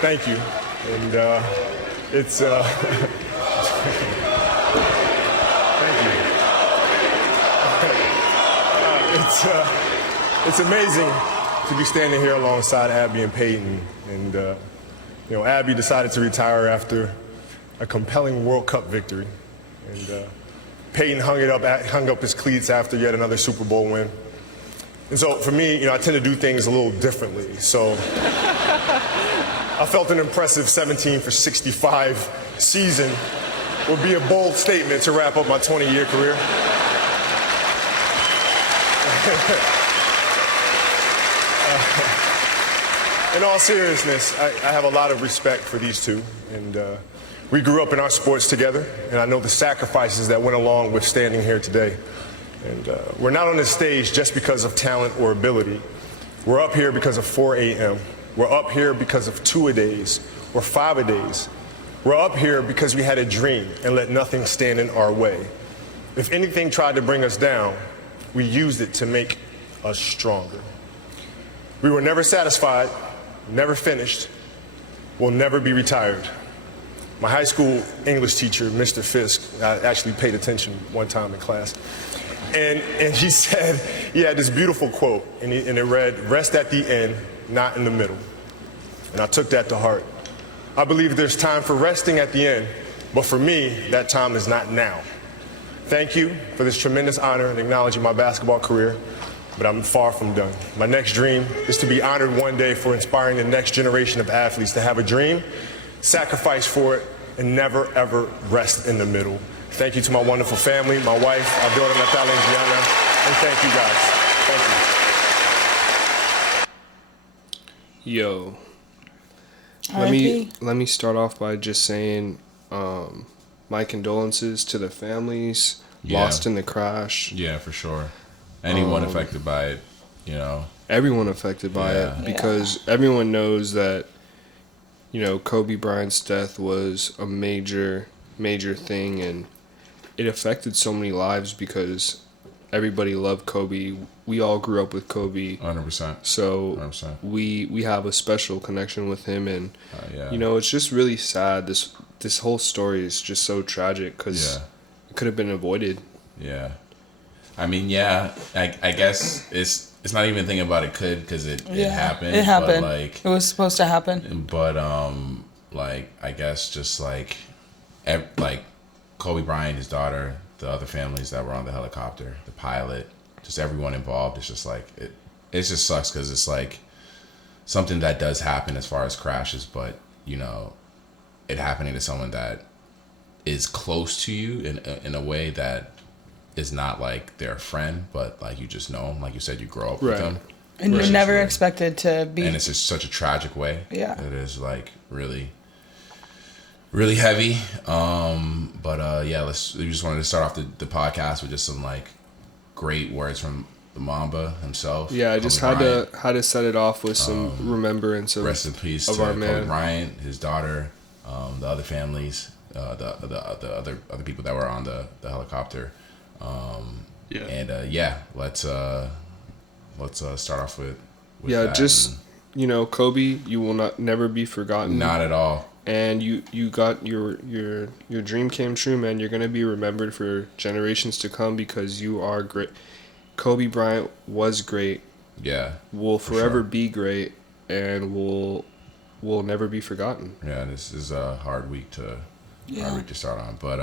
Thank you. And it's thank you. It's amazing to be standing here alongside Abby and Peyton. And Abby decided to retire after a compelling World Cup victory, and Peyton hung up his cleats after yet another Super Bowl win. And so for me, I tend to do things a little differently. So I felt an impressive 17 for 65 season would be a bold statement to wrap up my 20-year career. In all seriousness, I have a lot of respect for these two, and we grew up in our sports together, and I know the sacrifices that went along with standing here today. And we're not on this stage just because of talent or ability. We're up here because of 4 a.m. We're up here because of 2-a-days or 5-a-days. We're up here because we had a dream and let nothing stand in our way. If anything tried to bring us down, we used it to make us stronger. We were never satisfied, never finished, will never be retired. My high school English teacher, Mr. Fisk, I actually paid attention one time in class, and he said, he had this beautiful quote, and it read, "Rest at the end, not in the middle." And I took that to heart. I believe there's time for resting at the end, but for me, that time is not now. Thank you for this tremendous honor in acknowledging my basketball career, but I'm far from done. My next dream is to be honored one day for inspiring the next generation of athletes to have a dream, sacrifice for it, and never, ever rest in the middle. Thank you to my wonderful family, my wife, our daughter Natalia and Gianna, and thank you guys. Thank you. Yo. Let me start off by just saying my condolences to the families lost in the crash. Yeah, for sure. Anyone affected by it, Everyone affected by it, because everyone knows that, Kobe Bryant's death was a major, major thing, and it affected so many lives because everybody loved Kobe. We all grew up with Kobe. 100%. So 100%. we have a special connection with him, and it's just really sad. This whole story is just so tragic because it could have been avoided. Yeah. I mean, I guess it's not even thinking about it could, because it happened. It happened. But it was supposed to happen. But I guess just like Kobe Bryant, his daughter, the other families that were on the helicopter, the pilot, just everyone involved. It's just like it just sucks because it's like something that does happen as far as crashes, but it happening to someone that is close to you in a way that is not like their friend, but like you just know them. Like you said, you grow up with them. And you're never expected to be. And it's just such a tragic way. Yeah. It is like really, really heavy. We just wanted to start off the podcast with just some like great words from the Mamba himself. Yeah, I just had to set it off with some remembrance of rest in peace of to our man. Kobe Bryant, his daughter, the other families, the other people that were on the helicopter. Let's start off with that. Just Kobe, you will never be forgotten. Not at all. And you got your dream came true, man. You're gonna be remembered for generations to come because you are great. Kobe Bryant was great. Yeah. Will forever be great, and will never be forgotten. Yeah, this is a hard week to start on, but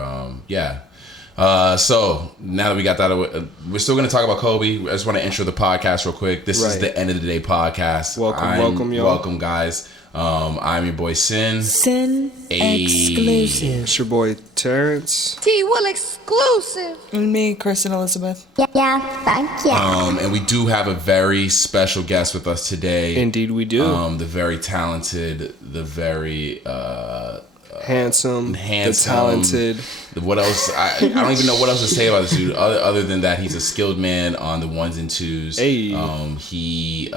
so now that we got that away, we're still going to talk about Kobe. I just want to intro the podcast real quick. This is the End of the Day podcast. Welcome, y'all. Welcome, guys. I'm your boy Sin. Exclusive. It's your boy Terrence. T-Will exclusive. And me, Kristen Elizabeth. Yeah, thank you. And we do have a very special guest with us today. Indeed, we do. The very talented, the very handsome, the talented. What else? I don't even know what else to say about this dude other than that he's a skilled man on the ones and twos. Hey. He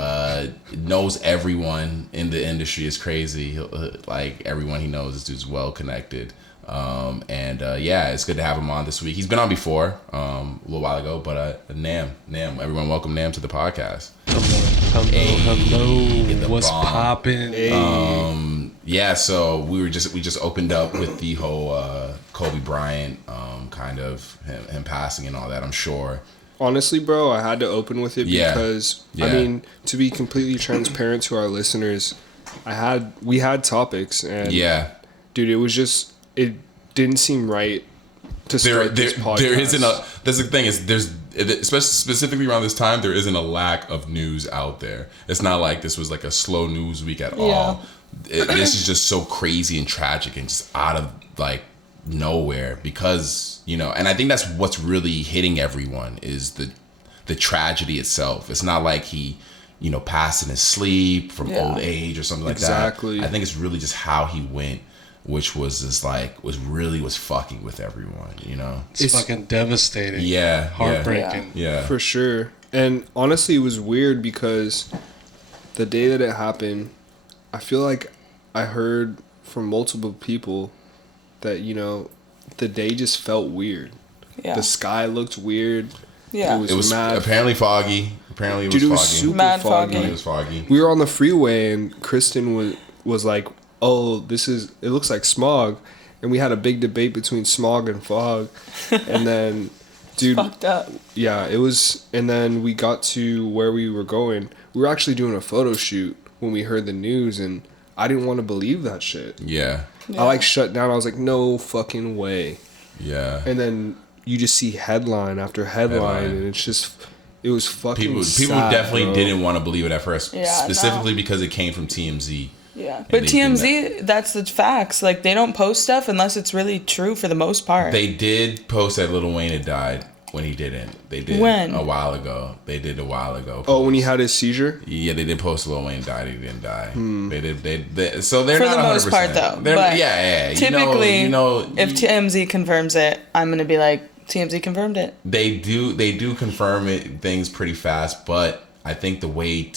knows everyone in the industry. Is crazy. Like everyone he knows, this dude's well connected. It's good to have him on this week. He's been on before a little while ago, but Nam, everyone welcome Nam to the podcast. Hello. What's poppin'? Yeah, so we just opened up with the whole Kobe Bryant kind of him passing and all that. I'm sure. Honestly, bro, I had to open with it because I mean, to be completely transparent to our listeners, we had topics and dude, it didn't seem right to start this podcast. There isn't that's the thing is especially specifically around this time, there isn't a lack of news out there. It's not like this was like a slow news week at all. This is just so crazy and tragic and just out of like nowhere because, you know, and I think that's what's really hitting everyone is the tragedy itself. It's not like he, you know, passed in his sleep from old age or something like that. I think it's really just how he went, which was just like was fucking with everyone, you know. It's fucking devastating. Heartbreaking. Yeah. For sure. And honestly, it was weird because the day that it happened, I feel like I heard from multiple people that, you know, the day just felt weird. Yeah. The sky looked weird. Yeah. It was mad apparently foggy. Apparently it was foggy. It was super mad foggy. It was foggy. We were on the freeway and Kristen was like, "Oh, it looks like smog." And we had a big debate between smog and fog. And then dude, fucked up. Yeah, it was, and then we got to where we were going. We were actually doing a photo shoot when we heard the news, and I didn't want to believe that shit. Yeah. I like shut down. I was like, no fucking way. Yeah. And then you just see headline after headline. And it's just, it was fucking people sad, definitely bro. didn't want to believe it at first, specifically because it came from TMZ. Yeah, but TMZ, that's the facts. Like, they don't post stuff unless it's really true for the most part. They did post that Lil Wayne had died when he didn't. They did a while ago. They did a while ago. Post. Oh, when he had his seizure? Yeah, they did post Lil Wayne died. He didn't die. They did. So they're for not the 100%. most part, though. But yeah. Typically, you know, if TMZ confirms it, I'm gonna be like, TMZ confirmed it. They do confirm things pretty fast, but I think the way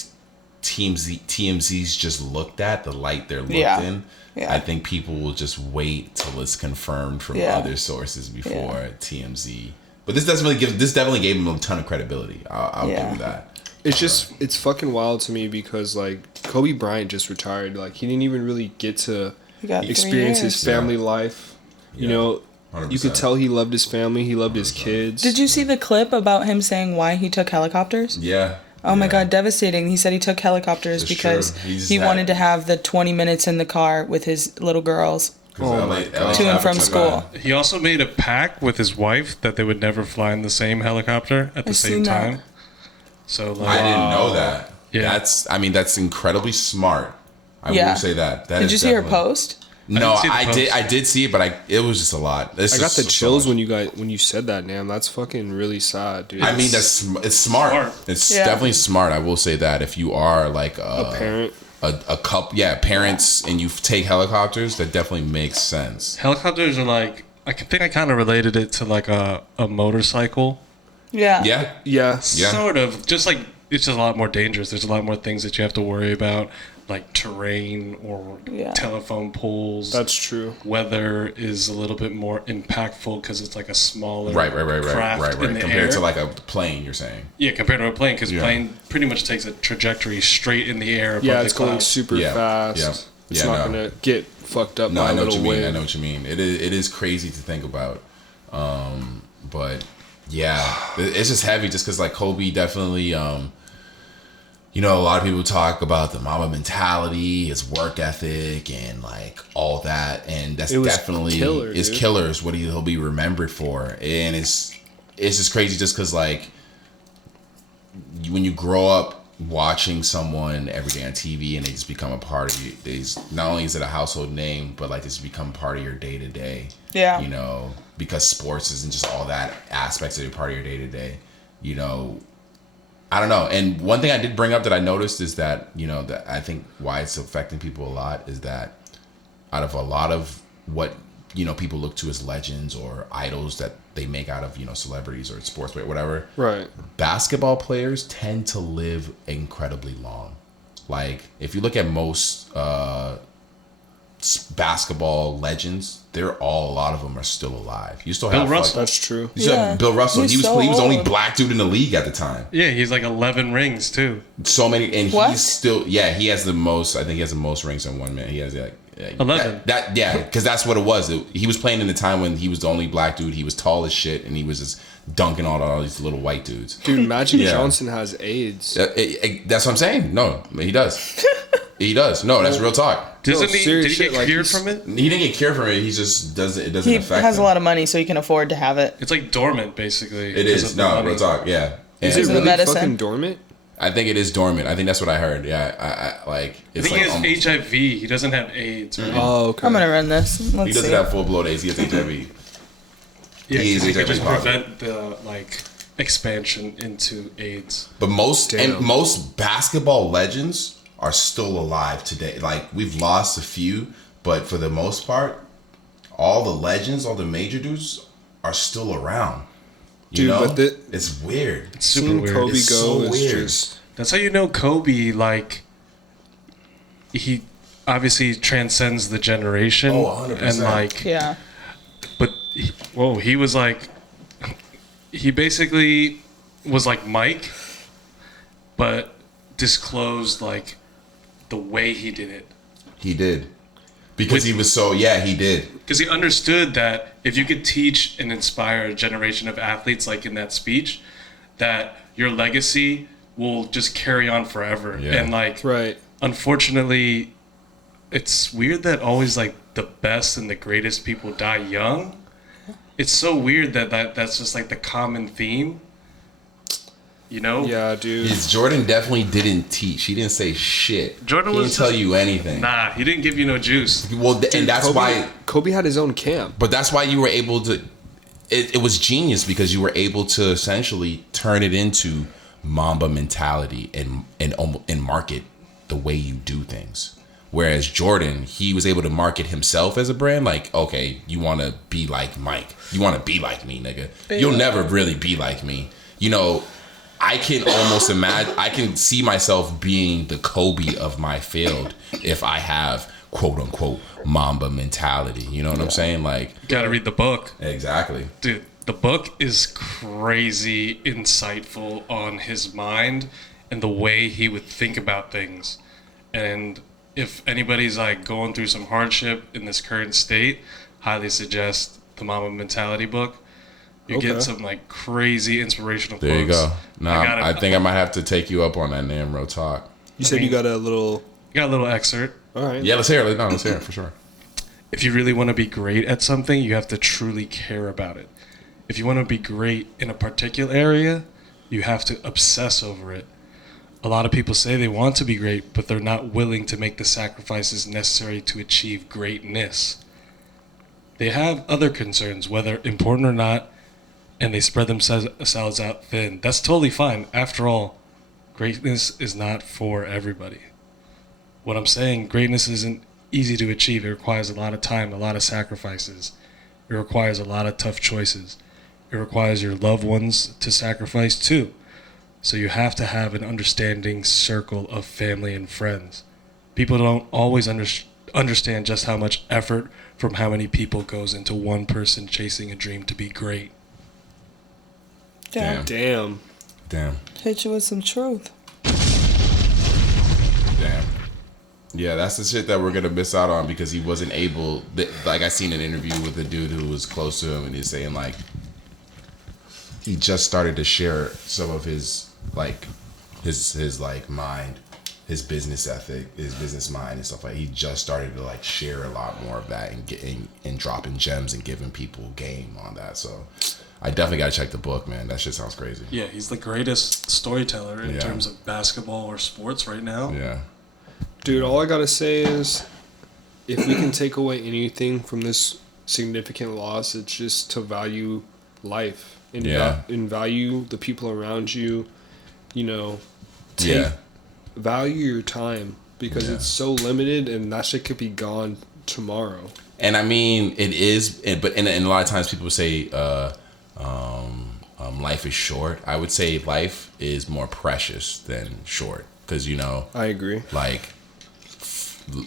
TMZ's just looked at, the light they're looked in, I think people will just wait till it's confirmed from other sources before TMZ. But this definitely gave him a ton of credibility. I'll give him that. It's fucking wild to me because like Kobe Bryant just retired. Like he didn't even really get to experience his family life. You know, 100%. You could tell he loved his family. He loved 100%. His kids. Did you see the clip about him saying why he took helicopters? Yeah. Oh my God, devastating. He said he took helicopters because he wanted to have the 20 minutes in the car with his little girls. To and from school. He also made a pact with his wife that they would never fly in the same helicopter at the same time. So like, I didn't know that. Yeah. That's incredibly smart. I will say that. Did you see her post? No, I did see it, but it was just a lot. I got the chills when you said that, damn. That's fucking really sad, dude. I mean, it's smart. It's definitely smart. I will say that if you are like a parent, a couple, parents, and you take helicopters, that definitely makes sense. Helicopters are like, I think I kind of related it to like a motorcycle. Yeah. Sort of. Just like, it's just a lot more dangerous. There's a lot more things that you have to worry about, like terrain or telephone poles. That's true. Weather is a little bit more impactful because it's like a smaller craft in the compared air. to like a plane, you're saying? Yeah, compared to a plane, because plane pretty much takes a trajectory straight in the air. Yeah, it's going super fast. Yeah. It's not gonna get fucked up by a little wind. I know what you mean. It is crazy to think about, but yeah, it's just heavy just because like Kobe definitely. You know, a lot of people talk about the Mamba mentality, his work ethic, and like all that, and that's definitely killer is what he'll be remembered for. And it's just crazy just because like when you grow up watching someone every day on TV and they just become a part of you, not only is it a household name, but like it's become part of your day to day. Yeah. You know, because sports isn't just all that aspects of your part of your day to day. You know. I don't know. And one thing I did bring up that I noticed is that, you know, that I think why it's affecting people a lot is that out of a lot of what, you know, people look to as legends or idols that they make out of, you know, celebrities or sports, whatever. Right. Basketball players tend to live incredibly long. Like, if you look at most basketball legends, a lot of them are still alive. You still Bill have Russell. That's true. Bill Russell. He's He was so the only old. black dude in the league at the time. Yeah, he's like 11 rings too. So many, and What? he's still he has the most. I think he has the most rings in one man. He has 11. Because that's what it was. He was playing in the time when he was the only black dude. He was tall as shit, and he was just dunking on all these little white dudes. Dude, Magic Yeah. Johnson has AIDS. That's what I'm saying. No, he does. He does. No, that's real talk. Did he serious get shit, like, cured he's- from it? He didn't get cured from it. He just doesn't. It doesn't He affect has him. a lot of money, so he can afford to have it. It's like dormant, basically. It because is. of the No, money. real talk. Yeah. Is And it the really medicine. fucking dormant? I think it is dormant. I think that's what I heard. Yeah. I like. I It's think like he almost, has HIV. He doesn't have AIDS. Right? Oh, okay. I'm gonna run this. Let's he see. doesn't have full blown AIDS. He has HIV. Yeah, He is he could HIV just positive. prevent the expansion into AIDS. But most Damn. most basketball legends are still alive today. Like we've lost a few, but for the most part, all the legends, all the major dudes are still around. You Dude, know? but it's weird. It's super Seeing weird. Kobe It's go so is weird. just That's how you know Kobe, he obviously transcends the generation. Oh, 100%. And Yeah. but he was he basically was like Mike, but disclosed the way he did it. He did. Because he was so he did. Because he understood that if you could teach and inspire a generation of athletes, like in that speech, that your legacy will just carry on forever. Yeah. And right. unfortunately, it's weird that always the best and the greatest people die young. It's so weird that's just the common theme. You know? Yeah, dude. Jordan definitely didn't teach. He didn't say shit. Jordan he was didn't tell just- you anything. Nah, he didn't give you no juice. Well, and that's why. Kobe had his own camp. But that's why you were able to. It was genius because you were able to essentially turn it into Mamba mentality and market the way you do things. Whereas Jordan, he was able to market himself as a brand. Like, okay, you want to be like Mike. You want to be like me, nigga. You'll never really be like me. You know, I can almost imagine. I can see myself being the Kobe of my field if I have quote unquote Mamba mentality. You know what I'm saying? Like, You gotta read the book. exactly. Dude, the book is crazy insightful on his mind and the way he would think about things. And if anybody's going through some hardship in this current state, highly suggest the Mamba Mentality book. You Okay. get some crazy inspirational There you quotes. go. Nah, I got it. I think I might have to take you up on that name, real talk. You said you got a little. Got a little excerpt. All right. Yeah, let's hear it. No, let's hear it for sure. If you really want to be great at something, you have to truly care about it. If you want to be great in a particular area, you have to obsess over it. A lot of people say they want to be great, but they're not willing to make the sacrifices necessary to achieve greatness. They have other concerns, whether important or not, and they spread themselves out thin. That's totally fine. After all, greatness is not for everybody. What I'm saying, greatness isn't easy to achieve. It requires a lot of time, a lot of sacrifices. It requires a lot of tough choices. It requires your loved ones to sacrifice too. So you have to have an understanding circle of family and friends. People don't always understand just how much effort from how many people goes into one person chasing a dream to be great. Yeah. Damn. Damn. Hit you with some truth. Damn. Yeah, that's the shit that we're gonna miss out on because he wasn't able. Like I seen an interview with a dude who was close to him, and he's saying he just started to share some of his his mind, his business ethic, his business mind and stuff like. He just started to share a lot more of that and getting and dropping gems and giving people game on that. So I definitely gotta check the book, man. That shit sounds crazy. Yeah, he's the greatest storyteller in Yeah. terms of basketball or sports right now. Yeah. Dude, all I gotta say is, if we can take away anything from this significant loss, it's just to value life and, and value the people around you. You know, value your time because it's so limited, and that shit could be gone tomorrow. And I mean, it is, but and a lot of times people say life is short. I would say life is more precious than short because I agree.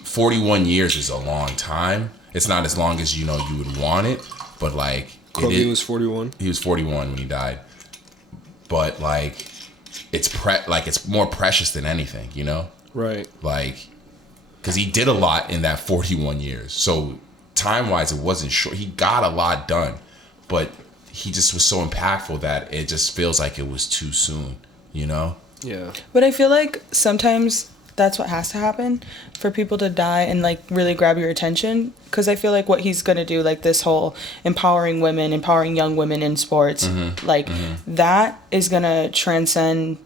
41 years is a long time. It's not as long as you would want it, but like Kobe was 41. He was 41 when he died. But like it's more precious than anything, Right. Like, because he did a lot in that 41 years. So time-wise, it wasn't short. He got a lot done, but he just was so impactful that it just feels like it was too soon, Yeah. But I feel like sometimes that's what has to happen for people to die and like really grab your attention, because I feel like what he's gonna do, like this whole empowering young women in sports, that is gonna transcend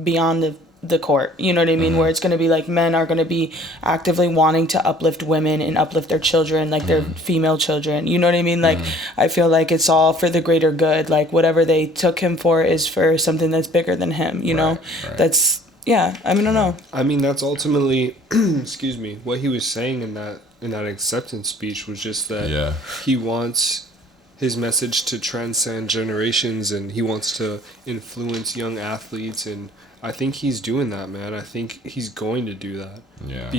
beyond the court, you know what I mean? Where it's going to be like men are going to be actively wanting to uplift women and uplift their children, like their female children, you know what I mean? Like I feel like it's all for the greater good. Like whatever they took him for is for something that's bigger than him, you know? Right. That's, yeah, I mean, I don't know. I mean, that's ultimately, excuse me, what he was saying in that acceptance speech was just that he wants his message to transcend generations, and he wants to influence young athletes, and I think he's doing that, man. I think he's going to do that. Yeah.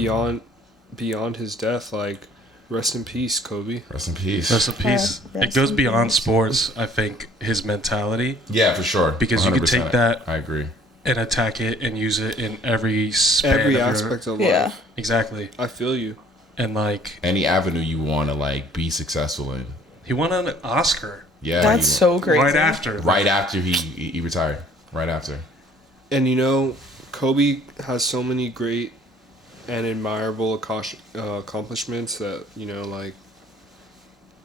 Beyond his death, like, rest in peace, Kobe. Rest in peace. Rest in peace. It goes beyond sports, I think, his mentality. Yeah, for sure. Because 100%. You could take that I agree. And attack it and use it in every aspect of life. Yeah. Exactly. I feel you. And like any avenue you want to like be successful in. He won an Oscar. Yeah. That's so crazy. Right after he retired. Right after. And Kobe has so many great and admirable accomplishments that, like,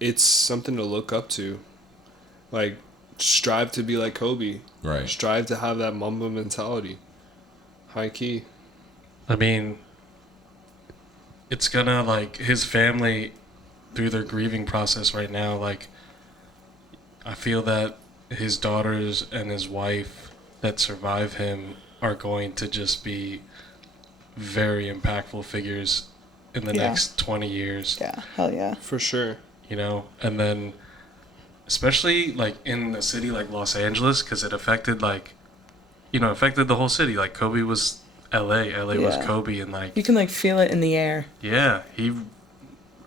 it's something to look up to. Like, strive to be like Kobe. Right. Strive to have that Mamba mentality. High key. I mean, it's gonna, like, his family, through their grieving process right now, like, I feel that his daughters and his wife that survive him are going to just be very impactful figures in the next 20 years. Yeah, hell yeah. For sure. And then especially like in a city like Los Angeles, because it affected affected the whole city. Like Kobe was LA was Kobe, and like you can like feel it in the air. Yeah,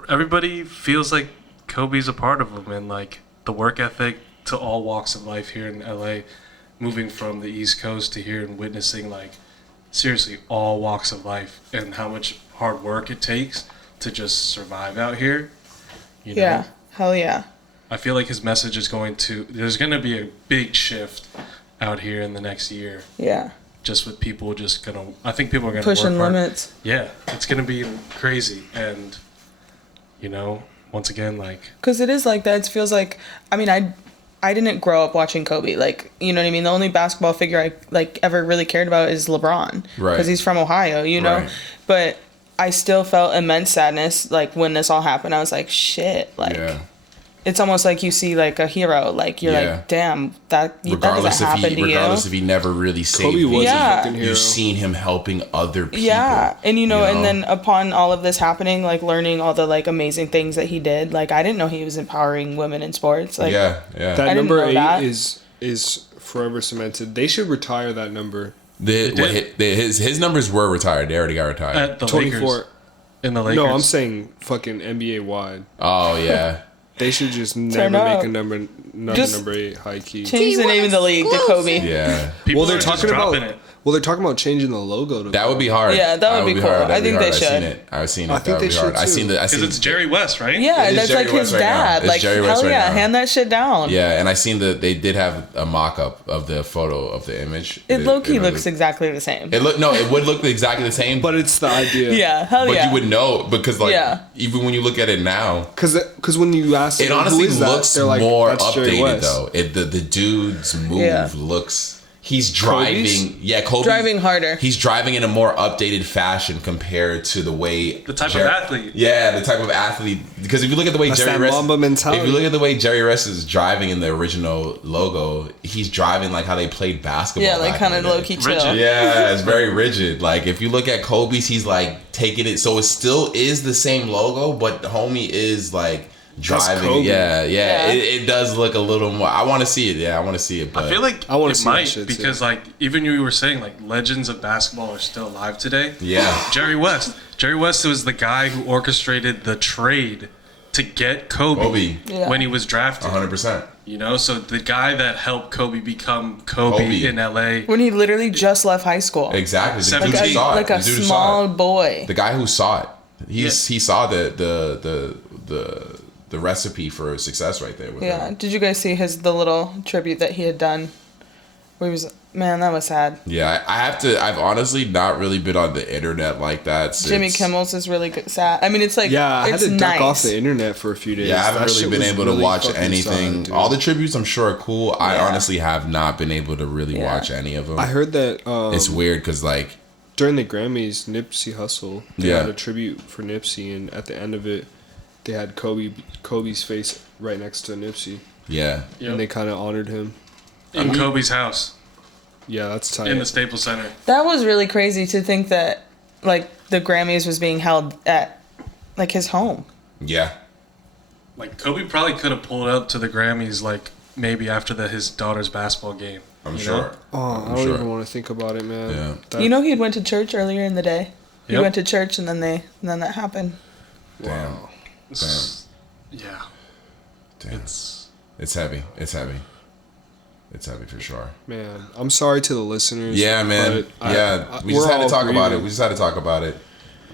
everybody feels like Kobe's a part of him, and like the work ethic to all walks of life here in LA, moving from the East Coast to here and witnessing like seriously all walks of life and how much hard work it takes to just survive out here. Yeah, hell yeah. I feel like his message is there's going to be a big shift out here in the next year. Yeah. Just with people I think people are going to pushing limits. Yeah, it's going to be crazy. And, once again, like. Because it is like that. It feels like, I mean, I didn't grow up watching Kobe. Like, you know what I mean? The only basketball figure I like ever really cared about is LeBron. Right. Because he's from Ohio, Right. But I still felt immense sadness, like, when this all happened. I was like, shit, like. Yeah. It's almost like you see like a hero, like you're like, damn, that doesn't happen to you. Regardless if he never really saved Kobe was a fucking hero. You've seen him helping other people. Yeah, and and then upon all of this happening, like learning all the like amazing things that he did, like I didn't know he was empowering women in sports. Like, that number 8 is forever cemented. They should retire that number. His numbers were retired. They already got retired. At the 24 Lakers. In the Lakers. No, I'm saying fucking NBA wide. Oh yeah. They should just never make another number 8 high key. Change the name of the league to Kobe. Yeah. They're talking about changing the logo to that would be hard. Yeah, that would be cool. I think they should. I've seen it. I think they should too. Because it's Jerry West, right? Yeah, that's like his dad. Like, hell yeah, hand that shit down. Yeah, and I seen that they did have a mock-up of the photo of the image. It low-key looks exactly the same. It would look exactly the same. But it's the idea. Yeah, hell yeah. But you would know because even when you look at it now, because when you ask, it honestly looks more updated though. The dude's move looks. He's driving. Kobe's driving harder. He's driving in a more updated fashion compared to the way the type of athlete. Yeah, the type of athlete. Because if you look at the way Jerry Rest is driving in the original logo, he's driving like how they played basketball. Yeah, like kind of low key chill. Yeah, it's very rigid. Like if you look at Kobe's, he's like taking it. So it still is the same logo, but the homie is like driving. Kobe. Yeah. Yeah. It does look a little more. I want to see it. Yeah, I want to see it. But I feel like I wanna it see that might shit, too. because like even you were saying like legends of basketball are still alive today. yeah, Jerry West. Jerry West was the guy who orchestrated the trade to get Kobe, Yeah. when he was drafted. 100%. You know, so the guy that helped Kobe become Kobe. in LA. When he literally just left high school. Exactly. The dude Like who saw it. Like a The dude who saw small it. boy. The guy who saw it. He Yeah. saw the recipe for success right there. With Yeah. him. Did you guys see the little tribute that he had done? Where he was, man, that was sad. Yeah, I've honestly not really been on the internet like that since. Jimmy Kimmel's is really good, sad. I mean, it's like, Yeah, I had it's to duck nice. off the internet for a few days. Yeah, I haven't That really shit been was able to really watch fucking anything. sad, dude. All the tributes I'm sure are cool. I Yeah. honestly have not been able to really Yeah. watch any of them. I heard that It's weird because like during the Grammys, Nipsey Hussle, they Yeah. had a tribute for Nipsey, and at the end of it, they had Kobe's face right next to Nipsey, yeah, Yep. and they kind of honored him. in Kobe's house Yeah, that's tight. in the Staples Center. That was really crazy to think that, like, the Grammys was being held at, like, his home. yeah. Like Kobe probably could have pulled up to the Grammys like maybe after his daughter's basketball game. I'm you sure. know? Oh, I don't sure. even want to think about it, man. Yeah. That- You know, he had went to church earlier in the day. He Yep. went to church, and then that happened. Damn. It's- Yeah. Damn. It's heavy. It's heavy. It's heavy for sure. man, I'm sorry to the listeners. Yeah, man. but Yeah, we we're just had to all talk about it. grieving. We just had to talk about it,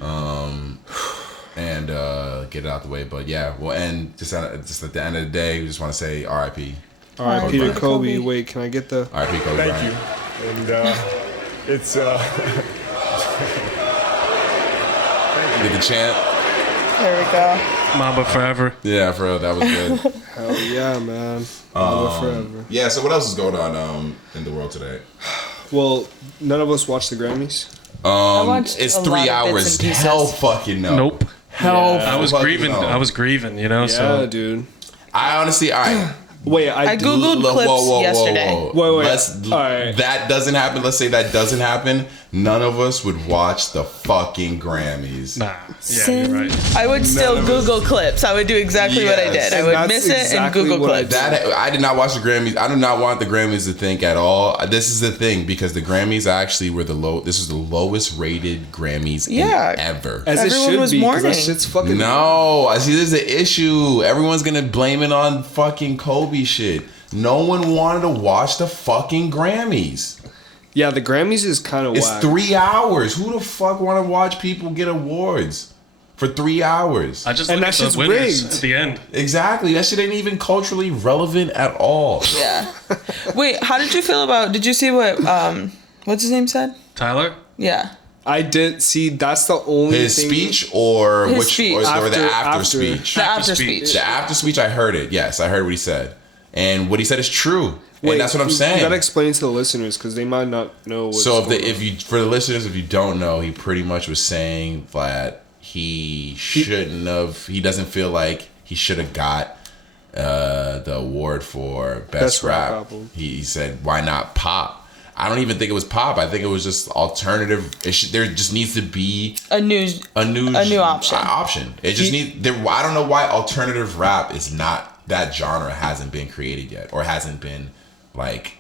and get it out the way. But yeah, we'll end just at the end of the day. We just want to say R.I.P. R.I.P. to Kobe. Kobe. Wait, can I get the? R.I.P. Kobe Thank Bryant. you. And it's Get the chant. There we go. Mamba forever. Yeah, for real, that was good. Hell yeah, man. Mamba forever. Yeah. So what else is going on in the world today? Well, none of us watched the Grammys. watched It's a 3 lot of bits hours. and pieces. Hell fucking no. Nope. Hell. Yeah. I was fucking grieving. no. I was grieving. You know. Yeah, So dude. I honestly, Wait, I Googled clips yesterday. Wait, Let's, alright. That doesn't happen. Let's say that doesn't happen. None of us would watch the fucking Grammys. nah. Yeah, you're right. I would still None of us- Google clips. I would do exactly what I Yes. did. I And would that's miss it exactly and Google what I clips. That I did not watch the Grammys. I do not want the Grammys to think at all. This is the thing because the Grammys actually were This is the lowest rated Grammys Yeah. ever. As Everyone it should was be, 'cause that mourning. shit's fucking. No, I see. There's an issue. Everyone's gonna blame it on fucking Kobe shit. No one wanted to watch the fucking Grammys. Yeah, the Grammys is kind of It's whack. 3 hours. Who the fuck want to watch people get awards for 3 hours? I just And look that at shit's the winners rigged. at the end. Exactly. That shit ain't even culturally relevant at all. Yeah. Wait, how did you feel about? Did you see what what's his name said? Tyler. Yeah. I did see. That's the only His thing. speech or His which speech. or the after After. speech. The After after speech. speech. The after speech, I heard it. Yes, I heard what he said, and what he said is true. Wait, and that's what I'm You saying. gotta explain it to the listeners because they might not know. What's So going on. if you for the listeners, if you don't know, he pretty much was saying that he shouldn't have. He doesn't feel like he should have got the award for best Rap rap. album. He said, "Why not pop?" I don't even think it was pop. I think it was just alternative. There just needs to be A new a new option. Option. It just needs. I don't know why alternative rap is not that genre hasn't been created yet or hasn't been like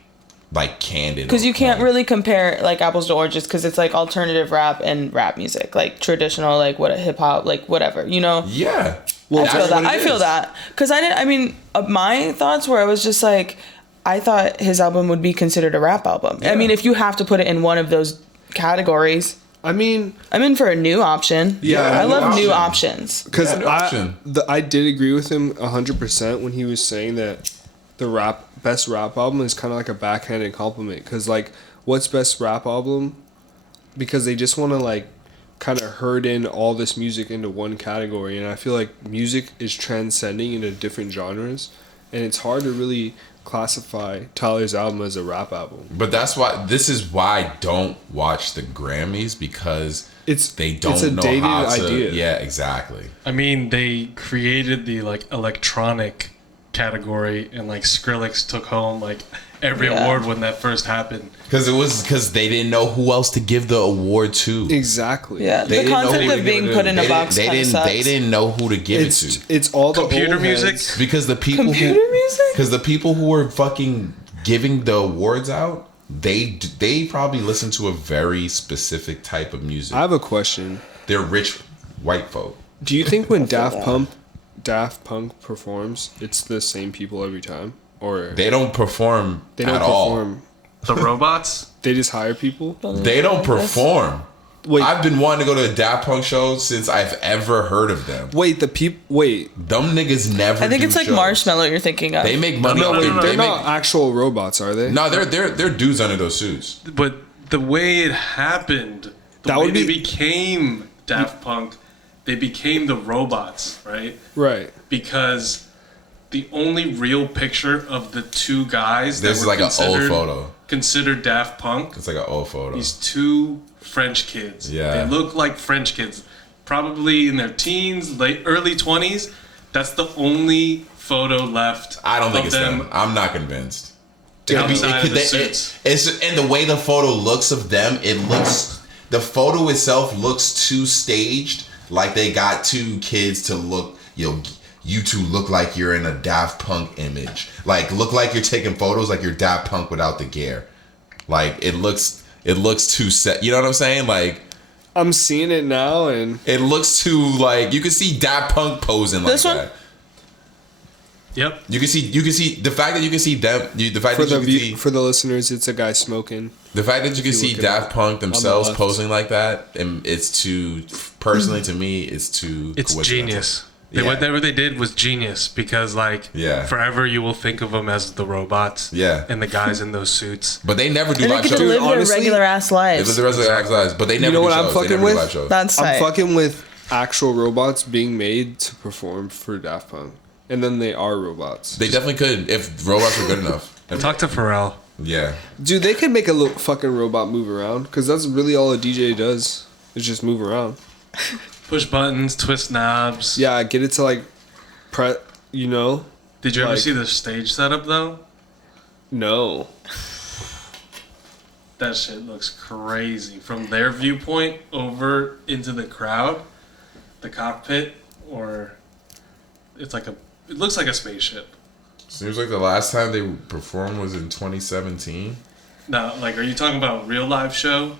candid. because you can't or- really compare like apples to oranges because it's like alternative rap and rap music, like traditional, like what hip hop, like whatever, you know. Yeah. I feel that's that. what it I feel is. that because my thoughts were I was just like I thought his album would be considered a rap album. Yeah. I mean, if you have to put it in one of those categories, I mean, I'm in for a new option. Yeah, I new love new option. options. because Yeah, no option. I did agree with him 100% when he was saying that the best rap album is kind of like a backhanded compliment. Because like, what's best rap album? Because they just want to like kind of herd in all this music into one category, and I feel like music is transcending into different genres, and it's hard to really classify Tyler's album as a rap album. But this is why I don't watch the Grammys because they don't it's a know dated how to. idea. Yeah, exactly. I mean, they created the like electronic category, and like Skrillex took home like every Yeah. award when that first happened. Because they didn't know who else to give the award to. Exactly. Yeah, They the didn't know concept who to of being give it put to. in a They box didn't- kind of sucks. They didn't know who to give it to. It's all the Computer old music? heads. Because the people Computer music? Because the people who were fucking giving the awards out, they probably listen to a very specific type of music. I have a question. They're rich white folk. Do you think when Daft Punk performs, it's the same people every time, or They don't perform they don't at all. perform? The robots. They just hire people. They don't perform. Wait, I've been wanting to go to a Daft Punk show since I've ever heard of them. wait. The people. Wait. Them niggas never. I think do it's like shows. Marshmallow you're thinking of. They make money. No, off no, their- no, they They're make- not actual robots, are they? No, they're dudes under those suits. But the way it happened, the That way would they be- became Daft Punk, they became the robots, right? Right. Because the only real picture of the two guys This is that were like an old photo. considered Daft Punk, It's like an old photo. these two French kids. Yeah. They look like French kids, probably in their teens, early 20s. That's the only photo left. I don't think of it's them. I'm not convinced. Outside of the suits. It's and the way the photo looks of them, the photo itself looks too staged. Like they got two kids to look, you two look like you're in a Daft Punk image. Like look like you're taking photos like you're Daft Punk without the gear. Like it looks too set. You know what I'm saying? Like I'm seeing it now, and it looks too like you can see Daft Punk posing like This one? that. Yep. You can see the fact that you can see them. The fact for that you the can see for the listeners, it's a guy smoking. the fact that you can see look at Daft Punk themselves left. posing like that, and it's too personally to me, it's too. It's coincidental. genius. Yeah. Whatever they did was genius because, like, Yeah. forever you will think of them as the robots. Yeah. And the guys in those suits. But they never do and they live get to shows. live their honestly, regular ass It was lives. the rest of the guys, but they never know do what I'm shows. They fucking never do with? live shows. That's I'm tight. fucking with actual robots being made to perform for Daft Punk, and then they are robots. They definitely could if robots were good enough. Talk to Pharrell. Yeah. Dude, they could make a little fucking robot move around, because that's really all a DJ does, is just move around. Push buttons, twist knobs. Yeah, get it to like, you know? Did you ever like- see the stage setup, though? No. That shit looks crazy. From their viewpoint over into the crowd, the cockpit, or it looks like a spaceship. Seems like the last time they performed was in 2017. Now, like, are you talking about real live show?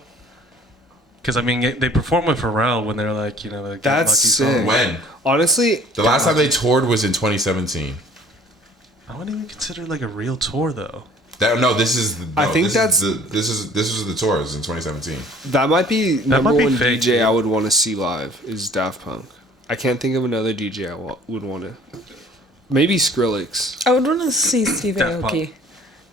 Because I mean, they perform with Pharrell when they're like, you know, like That's Lucky sick. Song. When? Honestly, The last time they toured was in 2017. I wouldn't even consider like a real tour though. This is. I think this was the tour. It was in 2017. that might be number might be one fake, DJ dude. I would want to see live is Daft Punk. I can't think of another DJ I would want to. Maybe Skrillex. I would want to see Steve Daft Punk. Aoki.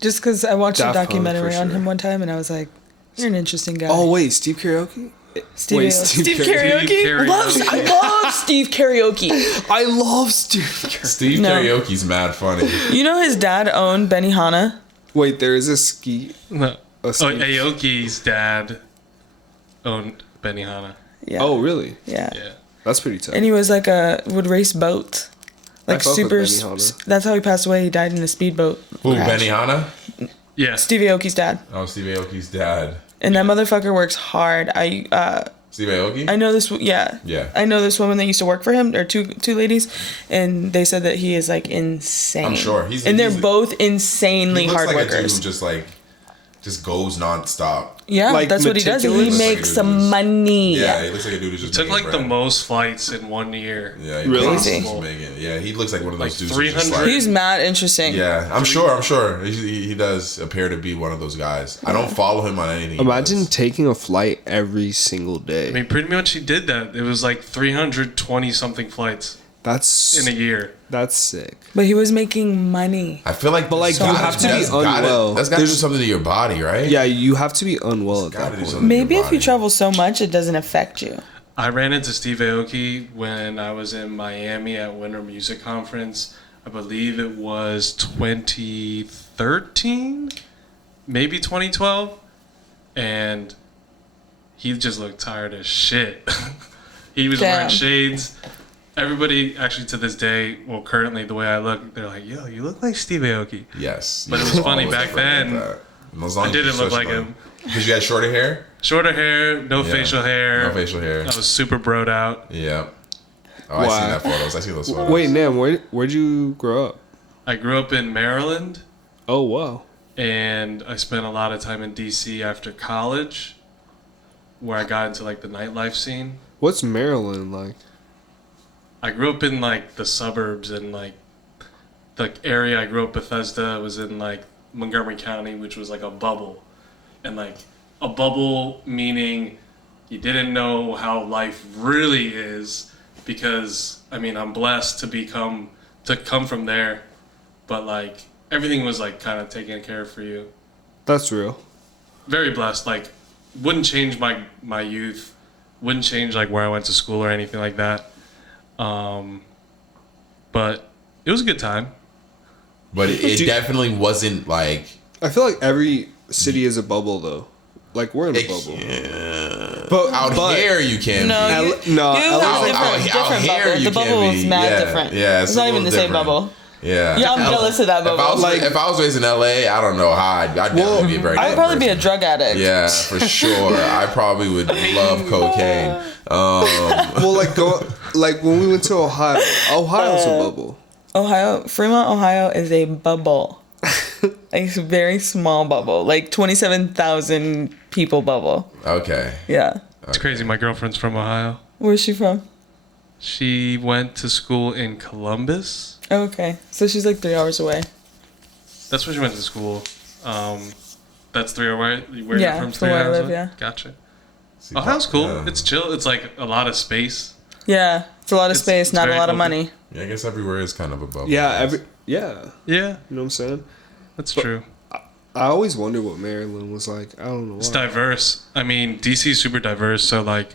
Just because I watched Daft a Punk, documentary for on sure. him one time and I was like, you're an interesting guy. Oh wait, Steve Karaoke. Steve, wait, Steve Steve Karaoke? Steve Karaoke. I love Steve Karaoke. I love Steve Karaoke. Steve No. Karaoke's mad funny. You know his dad owned Benihana? Wait, there is a ski. No. A Oh, Steve- Aoki's dad owned Benihana. Yeah. Oh really? Yeah. Yeah. That's pretty tough. And he was like would race boats. Like fuck with super. Benihana. That's how he passed away. He died in a speedboat. Who, crash. Benihana? Yeah. Steve Aoki's dad. Oh, Steve Aoki's dad. And that motherfucker works hard. Steve Aoki? I know this. Yeah. Yeah. I know this woman that used to work for him, or two ladies, and they said that he is like insane. I'm sure. and they're he's- both insanely He looks hard like a dude workers. who just goes nonstop. Yeah, Like, that's what he does. He meticulous? makes some money. Yeah, he looks like a dude who's just Took making like the bread. most flights in 1 year. Yeah, he Really? looks like Crazy. he's making. Yeah, he looks like one of those Like dudes. Who's just 300? He's mad interesting. yeah, I'm sure. He does appear to be one of those guys. I don't follow him on anything. he Imagine does. taking a flight every single day. I mean, pretty much he did that. It was like 320 something flights That's in a year. that's sick. But he was making money. I feel like, But, like, you have to be unwell. That's got to do There's- something to your body, right? Yeah, you have to be unwell at Gotta that do point. something to your Maybe if you body. travel so much, it doesn't affect you. I ran into Steve Aoki when I was in Miami at Winter Music Conference. I believe it was 2013, maybe 2012, and he just looked tired as shit. He was Damn. wearing shades, everybody actually to this day, well, currently the way I look, they're like, "Yo, you look like Steve Aoki." Yes. But it was funny back then. I didn't look like him. Because you had shorter hair? Shorter hair, no facial hair. No facial hair. I was super broed out. Yeah. Oh, I see that photos. I see those photos. Wait, Nam, where'd you grow up? I grew up in Maryland, Oh, wow. and I spent a lot of time in DC after college, where I got into like the nightlife scene. What's Maryland like? I grew up in like the suburbs, and like the area I grew up, Bethesda, was in like Montgomery County, which was like a bubble. And like a bubble meaning you didn't know how life really is, because I mean I'm blessed to come from there, but like everything was like kind of taken care of for you. That's real. Very blessed. Like wouldn't change my youth, wouldn't change like where I went to school or anything like that. But it was a good time. But it definitely wasn't like... I feel like every city is a bubble, though. Like, we're in a bubble. Yeah. But Out here you can No, be. you no, live different here bubble. you The can bubble be. is mad Yeah, different. yeah, It's not a even the little same different. bubble. Yeah. Yeah, I'm jealous of that bubble. If I was raised in LA, I don't know how I'd definitely be a very I would different probably be a person. drug addict. Yeah, for sure. I probably would love cocaine. well, like when we went to Ohio. Ohio's a bubble. Fremont, Ohio is a bubble. A very small bubble, like 27,000 people bubble. Okay. Yeah. It's crazy. My girlfriend's from Ohio. Where's she from? She went to school in Columbus. Oh, okay. So she's like 3 hours away. That's where she went to school. That's 3 hours away. Where Yeah, you're from? from 3 where I hours live, away? yeah. Gotcha. See, Ohio's cool. yeah. It's chill. It's like a lot of space. Yeah. It's a lot of It's- space, it's not a very lot of open. money. Yeah, I guess everywhere is kind of a bubble. Yeah, Yeah, you know what I'm saying? that's true. I always wonder what Maryland was like. I don't know why. It's diverse. I mean, DC is super diverse. So like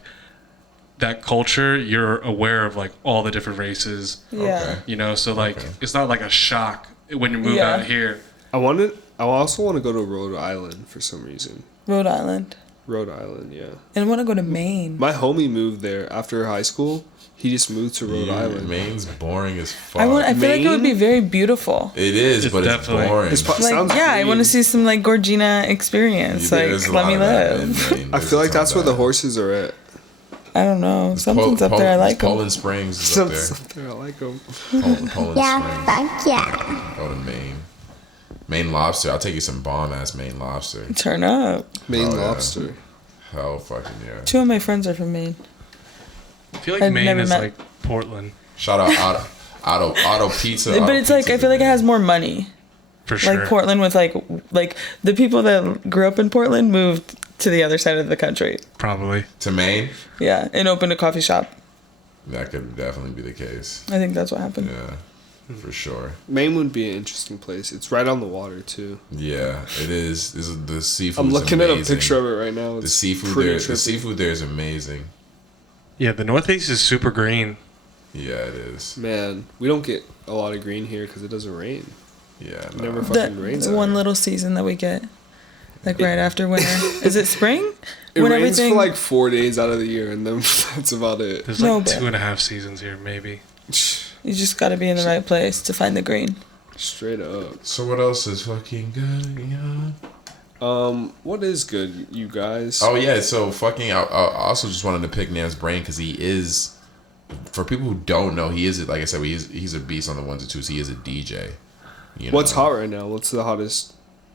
that culture, you're aware of like all the different races. Yeah. Okay. You know, so like Okay. it's not like a shock when you move Yeah. out here. I also want to go to Rhode Island for some reason. Rhode Island. Rhode Island, yeah. And I want to go to Maine. My homie moved there after high school. He just moved to Rhode Island. Maine's boring as fuck. I feel like it would be Maine? very beautiful. It is, It's but it's definitely- boring. Sounds Like, yeah, I clean. want to see some like Gorgina experience. There's Like, a let lot me of that live. in Maine. I There's feel a like ton that's of where the that. horses are at. I don't know. Something's up there. I like them. Poland Springs is up there. Something I like them. Poland Yeah, Springs. fuck yeah. Go to Maine. Maine lobster. I'll take you some bomb ass Maine lobster. Turn up. Maine Oh, yeah. lobster. Hell fucking yeah. 2 of my friends are from Maine. I feel like I've Maine never is met- like Portland Shout out Auto Pizza. But Auto it's like, I Pizza's feel like it has amazing. more money. for sure. Like Portland with like the people that grew up in Portland moved to the other side of the country. Probably. To Maine? Yeah. And opened a coffee shop. That could definitely be the case. I think that's what happened. Yeah, for sure. Maine would be an interesting place. It's right on the water too. Yeah, it is. The seafood. I'm looking at a amazing. picture of it right now. It's The seafood pretty there. The trippy. seafood there is amazing. Yeah, the Northeast is super green. Yeah, it is. Man, we don't get a lot of green here because it doesn't rain. Yeah, It no. never The, fucking rains. the out one here. little season that we get, like right after winter. Is it spring? It when rains everything- for like 4 days out of the year, and then that's about it. There's No, like but- 2.5 seasons here, maybe. You just got to be in the right place to find the green. Straight up. So what else is fucking good? Yeah. What is good, you guys? Oh yeah, so fucking. I also just wanted to pick Nam's brain because he is. For people who don't know, he is, like I said, he's a beast on the ones and twos. He is a DJ. You know? What's hot right now? What's the hottest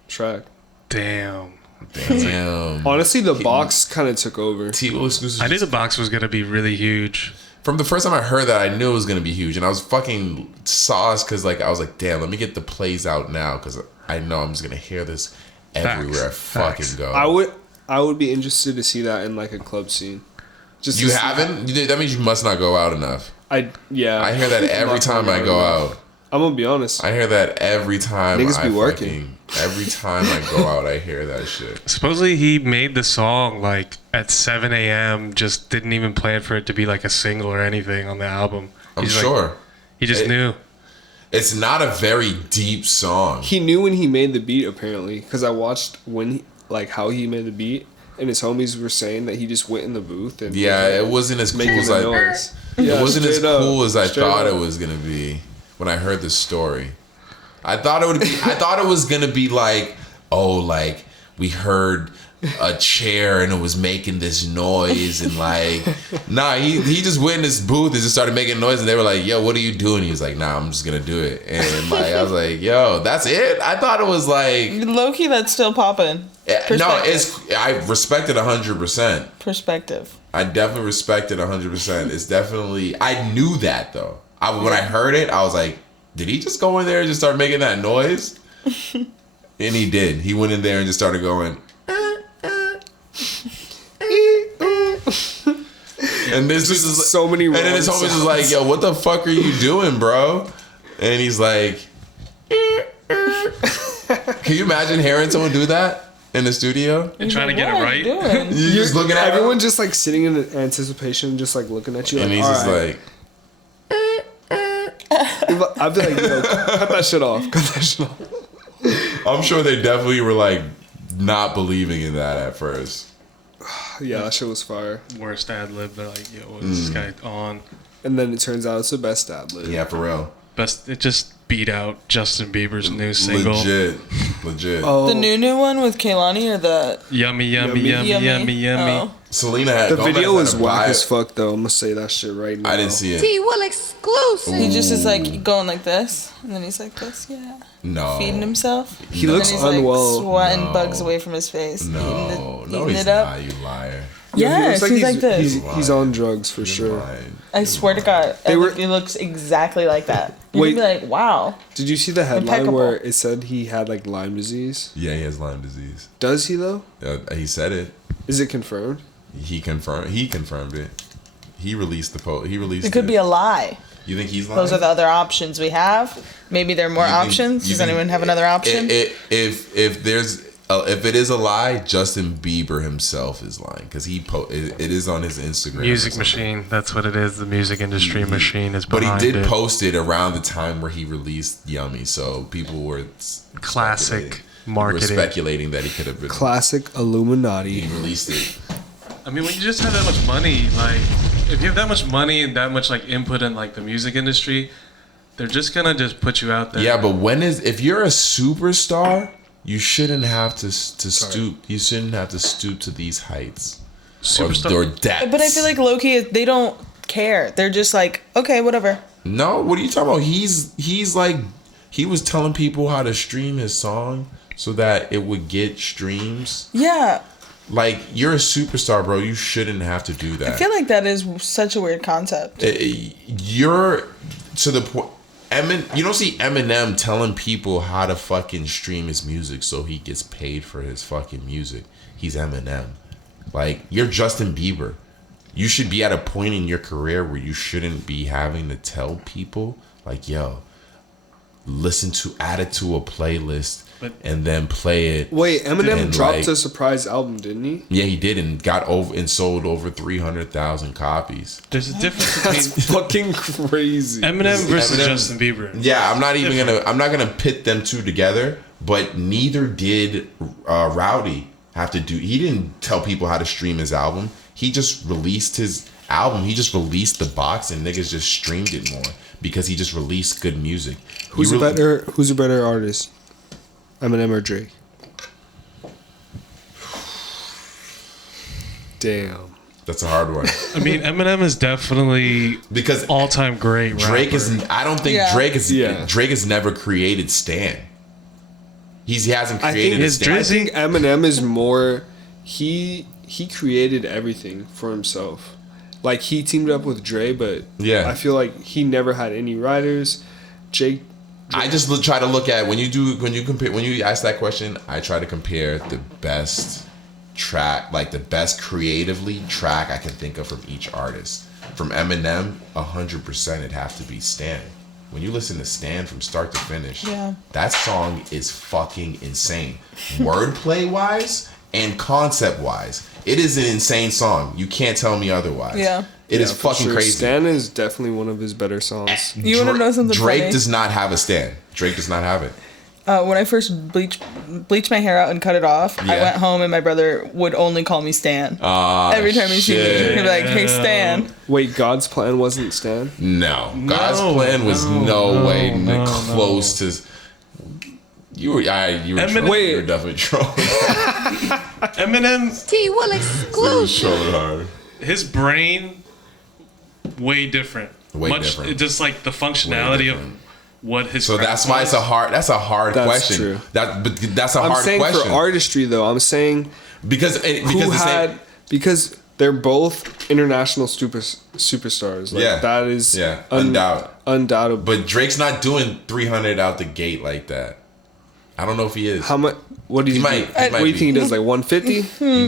track? Damn. Damn. Honestly, the box kind of took over. T-Will exclusive. I knew the box was gonna be really huge. From the first time I heard that, I knew it was gonna be huge, and I was fucking sauced because like I was like, damn, let me get the plays out now because I know I'm just gonna hear this everywhere Facts. I fucking go. I would be interested to see that in like a club scene. Just You to see- haven't? That means you must not go out enough. I I hear that every time I go out. I'm gonna be honest. I hear that every time. Niggas be I working. Every time I go out, I hear that shit. Supposedly he made the song like at 7 a.m. Just didn't even plan for it to be like a single or anything on the album. I'm He's like- sure. he just knew. It's not a very deep song. He knew when he made the beat apparently, because I watched how he made the beat, and his homies were saying that he just went in the booth and Yeah, was, it wasn't as cool making as the I. noise. Yeah, it wasn't as straight up. cool as I Straight thought up. it was gonna be when I heard the story. I thought it was gonna be like, oh, like we heard a chair and it was making this noise and like, nah, he just went in his booth and just started making noise and they were like, yo, what are you doing? He was like, nah, I'm just gonna do it. And like I was like, yo, that's it? I thought it was like Low-key, that's still popping. no, I respect it 100%. Perspective. I definitely respect it 100%. It's definitely, I knew that though. When I heard it, I was like, did he just go in there and just start making that noise? And he did. He went in there and just started going. And this is so many. And then his homies was like, "Yo, what the fuck are you doing, bro?" And he's like, "Can you imagine hearing someone do that in the studio?" And trying to get it What are right. you doing? You just looking at Everyone him, just like sitting in anticipation, just like looking at you. and Like, he's just "Alright." like, I'd be like, cut that shit off. Cut that shit off. I'm sure they definitely were like not believing in that at first. Yeah, that shit was fire. Worst ad lib. They're like, yo, what is this guy on? And then it turns out it's the best ad lib. Yeah, for real. Best. It just beat out Justin Bieber's new single. Legit. Oh, The new one with Kaylani or the Yummy, yummy, yummy, yummy, yummy. Oh. Selena had the Gomez video had was a whack vibe. as fuck though. I'm gonna say that shit right now. I didn't see it. T-Will exclusive. He just is like going like this, and then he's like this, yeah, No. feeding himself. He And looks then he's unwell. like sweating No. bugs away from his face. No, eating no, it he's up. not. You liar. Yes, He looks he's like this. He's on drugs for You're sure. lying. I swear to God, They were- he looks exactly like that. You'd Wait. be like, wow. Did you see the headline Impeccable. where it said he had like Lyme disease? Yeah, he has Lyme disease. Does he though? He said it. Is it confirmed? He confirmed it. He released the post. He released It could be a lie. You think he's lying? Those are the other options we have. Maybe there are more options. Does anyone have another option? If it is a lie, Justin Bieber himself is lying because it is on his Instagram. Music machine. That's what it is. The music industry machine is But behind he did it. post it around the time where he released Yummy, so people were Classic We're marketing. speculating that he could have been. Classic Illuminati. He released it. I mean, when you just have that much money, like, if you have that much money and that much like input in like the music industry, they're just gonna just put you out there. Yeah, but if you're a superstar, you shouldn't have to stoop. You shouldn't have to stoop to these heights Superstar. or depths. But I feel like low-key, they don't care. They're just like, okay, whatever. No, what are you talking about? He's like, he was telling people how to stream his song so that it would get streams. Yeah. Like, you're a superstar, bro. You shouldn't have to do that. I feel like that is such a weird concept. You're to the point. You don't see Eminem telling people how to fucking stream his music so he gets paid for his fucking music. He's Eminem. Like, you're Justin Bieber. You should be at a point in your career where you shouldn't be having to tell people, like, yo, add it to a playlist and then play it. Wait, Eminem And, dropped like, a surprise album, didn't he? Yeah, he did, and sold over 300,000 copies. There's a difference That's between fucking crazy. Eminem versus Eminem- Justin Bieber. Yeah, I'm not gonna pit them two together, but neither did Rowdy have to do. He didn't tell people how to stream his album. He just released his album. He just released the box, and niggas just streamed it more because he just released good music. Who's a better artist? Eminem or Drake? Damn. That's a hard one I mean, Eminem is definitely because all-time great Drake rapper. is. I don't think Yeah. Drake has never created Stan. He hasn't I created think a his Stan. I think Eminem is more. He created everything for himself. Like, he teamed up with Dre, but Yeah. I feel like he never had any writers. I just try to look at when you ask that question. I try to compare the best track, like the best creatively track I can think of from each artist. From Eminem, 100% it'd have to be Stan. When you listen to Stan from start to finish, Yeah. that song is fucking insane. Wordplay wise and concept wise, it is an insane song. You can't tell me otherwise. Yeah. It is for fucking sure. crazy. Stan is definitely one of his better songs. You want to know something Drake funny? does not have a Stan. Drake does not have it. When I first bleached my hair out and cut it off, I Yeah. went home and my brother would only call me Stan. Every time he see me, he'd be like, "Hey, Stan." Wait, God's plan wasn't Stan? No. God's plan was no way close to. You were trolling. Wait. You were definitely trolling. Eminem, T Will You were exclusive. trolling hard. his brain, way different. Way Much, different. Just like the functionality of different. what his. So that's craft why was. it's a hard. That's a hard That's question. true. But that's a I'm hard saying question for artistry, though. I'm saying because who the had same, because they're both international superstars. Like, Yeah. that is undoubted. undoubtable. But Drake's not doing 300 out the gate like that. I don't know if he is. How much? What do you He think? might What do you be. think he does? Like 150?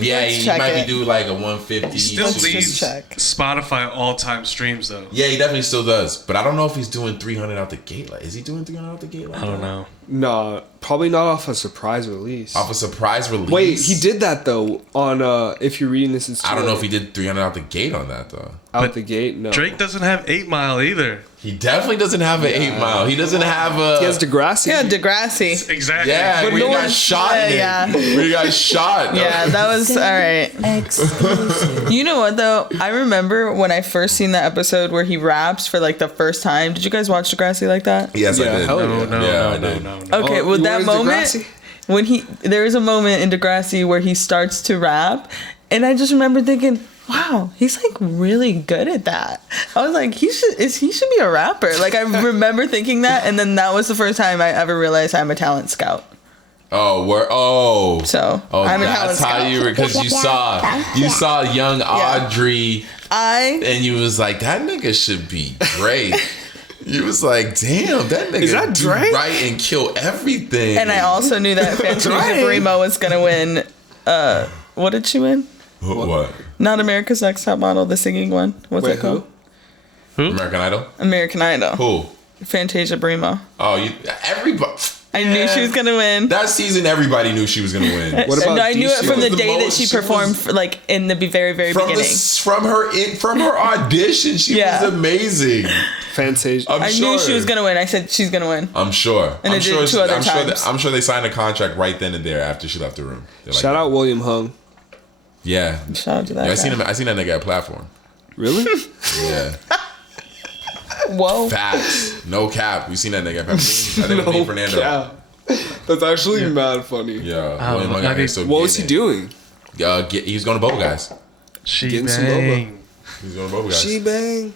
Yeah, Let's he check might it. be doing like a 150. He still Let's just leads check. Spotify all-time streams though. Yeah, he definitely still does. But I don't know if he's doing 300 out the gate. Like, is he doing 300 out the gate? Like I don't that? know. No, probably not off a surprise release. Off a surprise release. Wait, he did that though on If You're Reading This, it's I don't know if he did 300 out the gate on that though. out But the gate. No, Drake doesn't have 8 Mile either. He definitely doesn't have an 8 Mile. He doesn't have a. he has Degrassi. Yeah, Degrassi. Exactly. Yeah, But we no got one- shot in it. Yeah. We got shot. Yeah, that was all right. Exclusive. You know what though? I remember when I first seen that episode where he raps for like the first time. Did you guys watch Degrassi like that? Yes, Yeah, I did. hell yeah. I did. Okay, Oh, well you that watched moment Degrassi? when there is a moment in Degrassi where he starts to rap, and I just remember thinking, wow, he's like really good at that. I was like, he should be a rapper. Like I remember thinking that, and then that was the first time I ever realized I'm a talent scout. Oh, we're So Oh, I'm a talent that's how scout. you were because you saw young Audrey and you was like, that nigga should be Drake. You was like, damn, that nigga Is that do Drake? right and kill everything. And I also knew that Fantasia Barrimo was gonna win. What did she win? what? Not America's Next Top Model, the singing one. What's Wait, it called? American Idol? American Idol. Who? Fantasia Barrimo. Oh, everybody. I knew she was gonna win. That season, everybody knew she was gonna win. What about No, I knew it DC? from the was the day that most- she she performed, was- like in the very beginning. From her audition, she Yeah. was amazing. Fantasia. I'm I sure. knew she was gonna win. I said she's gonna win. I'm sure. And I'm it sure. did two other I'm sure. times. I'm sure they signed a contract right then and there after she left the room. They're like, Shout out William Hung. Yeah. Shout out to that. Yeah, guy. I seen that nigga at Platform. Really? Yeah. Whoa. Facts. No cap. We seen that nigga at Platform. I think it was me, Fernando. Yeah. That's actually mad funny. Yeah. William Hung out here still What was he getting doing? it. He was going to Bubble Guys. She Getting some bang. He was going to Bubble Guys. She bang.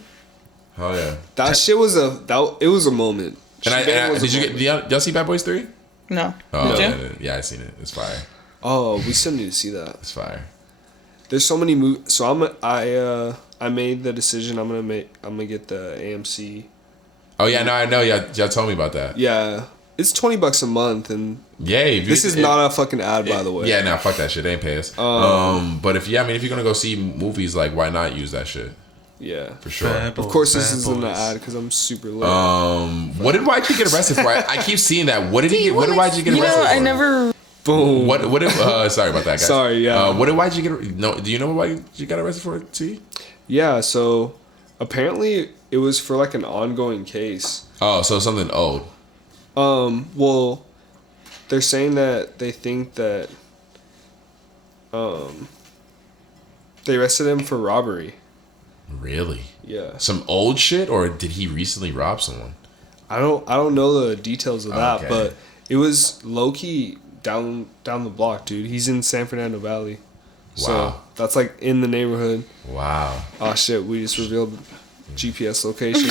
Hell yeah. That shit was it was a moment. And She Bang was a did you moment. did y'all see Bad Boys 3? No. Oh, Did you? yeah, I seen it. It's fire. Oh, we still need to see that. It's fire. There's so many movies. So I made the decision. I'm gonna get the AMC. Oh yeah, no, I know. Y'all told me about that. Yeah, it's $20 a month, and Yay. this is not a fucking ad, by the way. Yeah, nah, fuck that shit. They ain't pay us. But if you're gonna go see movies, like, why not use that shit? Yeah. For sure. Of course, this isn't an ad because I'm super lit. What did YG get arrested for? I keep seeing that. What did YG get You arrested know, for? I never. Boom. What if? Sorry about that, guys. Sorry, yeah. What did YG get? No, do you know what YG got arrested for? T? Yeah. So apparently it was for like an ongoing case. Oh, so something old. Well, they're saying that they think that they arrested him for robbery. Really? Yeah. Some old shit, or did he recently rob someone? I don't know the details of that, Okay. but it was low key down the block, dude. He's in San Fernando Valley. So Wow. that's like in the neighborhood. Wow. Oh shit, we just revealed GPS location.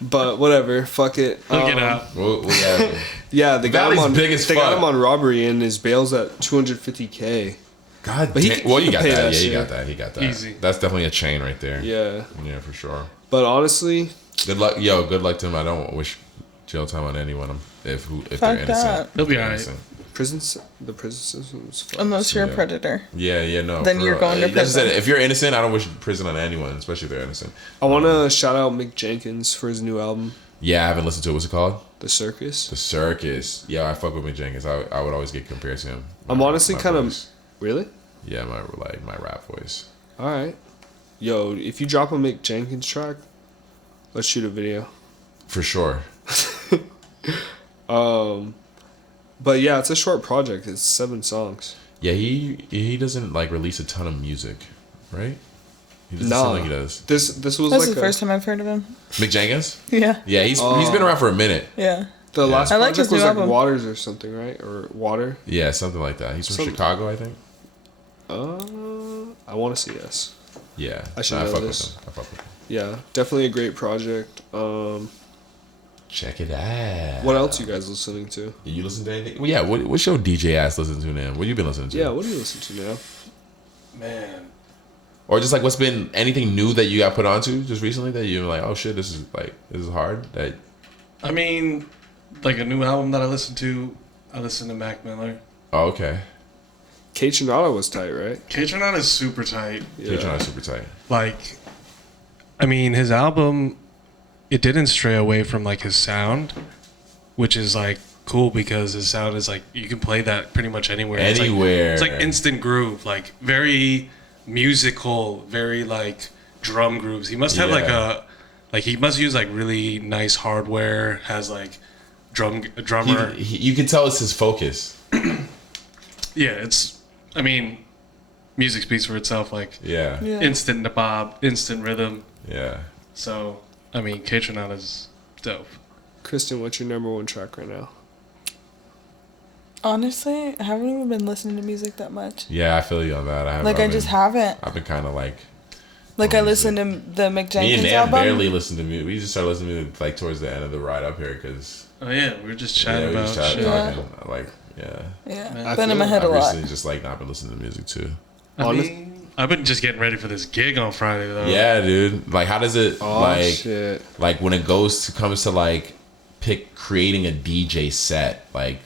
But whatever, fuck it. Look it up. Yeah. Yeah, they got him Valley's on big as they got fuck. him on robbery and his bail's at $250K. God But he damn. can- Well, he you can got pay that. that Yeah, you shit. got that. He got that. Easy. That's definitely a chain right there. Yeah. Yeah, for sure. But honestly, Good luck, good luck to him. I don't wish jail time on anyone if they're Fuck innocent. that. He'll be They're alright. innocent. the prison system is fucked. Unless you're Yeah. a predator. Yeah, no. Then for you're real. going to That's just prison. it. If you're innocent, I don't wish prison on anyone, especially if they're innocent. I want to shout out Mick Jenkins for his new album, Yeah, I haven't listened to it. What's it called? The Circus. The Circus. Yeah, I fuck with Mick Jenkins. I would always get compared to him. I'm honestly My kind of voice. really. Yeah, my rap voice. All right, yo, if you drop a Mick Jenkins track, let's shoot a video. For sure. But yeah, it's a short project. It's 7 songs. Yeah, he doesn't like release a ton of music, right? He doesn't No, seem like he does. This was That's like the first time I've heard of him. Mick Jenkins? Yeah. Yeah, he's been around for a minute. Yeah. the last I like project his new was like album. Waters or something, right? Or Water. Yeah, something like that. He's from Chicago, I think. I want to say yes. Yeah, I should I know fuck this. with him. I fuck with him. Yeah, definitely a great project. Check it out. What else you guys listening to? You listen to anything? Well, yeah. What's your DJ ass listening to now? What you been listening to? Yeah, what do you listen to now? Man, Or just like what's been anything new that you got put onto just recently that you're like, oh shit, this is hard. That I mean, like a new album that I listened to Mac Miller. oh okay. Kate Trinata was tight, right? K-Tronaut is super tight. You're trying to super tight. Like, I mean, his album, it didn't stray away from like his sound, which is like cool because his sound is like you can play that pretty much anywhere. Anywhere. It's like instant groove, like very musical, very like drum grooves. He must have he must use like really nice hardware. Has like a drummer. You can tell it's his focus. Yeah, I mean, music speaks for itself. Like Yeah. instant bob, instant rhythm. Yeah. So I mean, K-Tronaut is dope. Kristen, what's your number 1 track right now? Honestly, I haven't even been listening to music that much. Yeah, I feel you on that. I just haven't. I've been kind of like. I listened to the Mick Me Jenkins and Nan album. barely listened to music. We just started listening to music like towards the end of the ride up here because Oh yeah, we were just yeah, chatting we just about started shit. talking like yeah. Yeah, I been in feel my head a I've lot. recently just like not been listening to music too. I mean, I've been just getting ready for this gig on Friday though. Yeah, dude. Like, how does it Shit. like when it comes to like creating a DJ set? Like,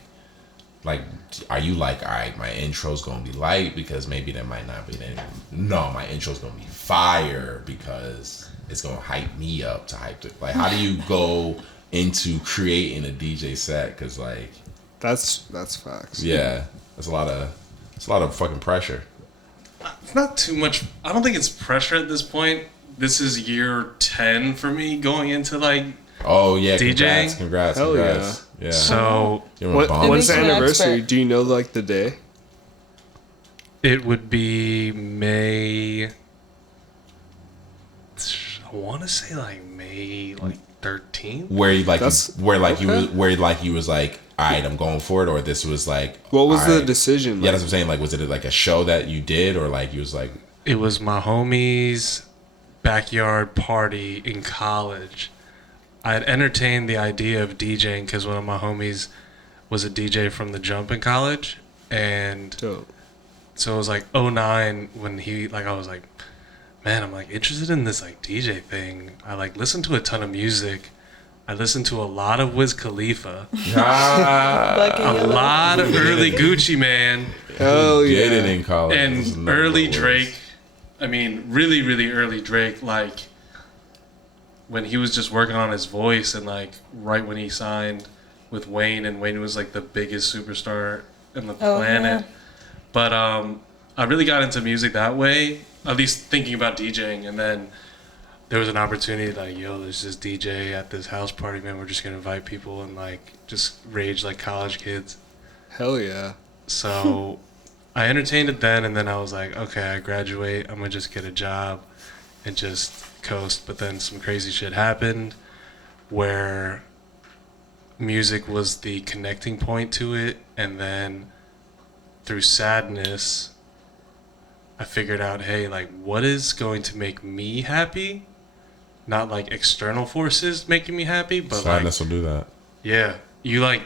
are you like, all right, my intro's gonna be light because maybe there might not be any. No, my intro's gonna be fire because it's gonna hype me up to hype it. Like, how do you go into creating a DJ set? Because like, That's facts. yeah, it's a lot of fucking pressure. It's not too much. I don't think it's pressure at this point. This is year 10 for me going into like. Oh yeah, DJing? congrats. Hell Yeah. So You're a bomb. When's the makes me an anniversary? expert. Do you know like the day? it would be May. I want to say like May 13th. Where he like That's- where like okay. he was like, all right, I'm going for it, or this was like, What was all the right. decision? Yeah, Like, that's what I'm saying. Like, was it like a show that you did, or like you was like, It was my homie's backyard party in college. I had entertained the idea of DJing because one of my homies was a DJ from the Jump in college, and dope. so it was like '09 when he like I was like, man, I'm like interested in this like DJ thing. I like listened to a ton of music. I listened to a lot of Wiz Khalifa, Black and a Yellow. lot of early Gucci Man, Hell yeah. did it in college, This is and not early what it was. Drake. I mean, really, really early Drake. Like when he was just working on his voice, and like right when he signed with Wayne, and Wayne was like the biggest superstar in the planet. yeah. But I really got into music that way, at least thinking about DJing, and then there was an opportunity like, yo, there's this DJ at this house party, man. We're just gonna invite people and like just rage like college kids. Hell yeah. So I entertained it then, and then I was like, okay, I graduate. I'm gonna just get a job and just coast. But then some crazy shit happened where music was the connecting point to it, and then through sadness, I figured out, hey, like, what is going to make me happy? Not like external forces making me happy, but like, Sadness will do that. yeah, you like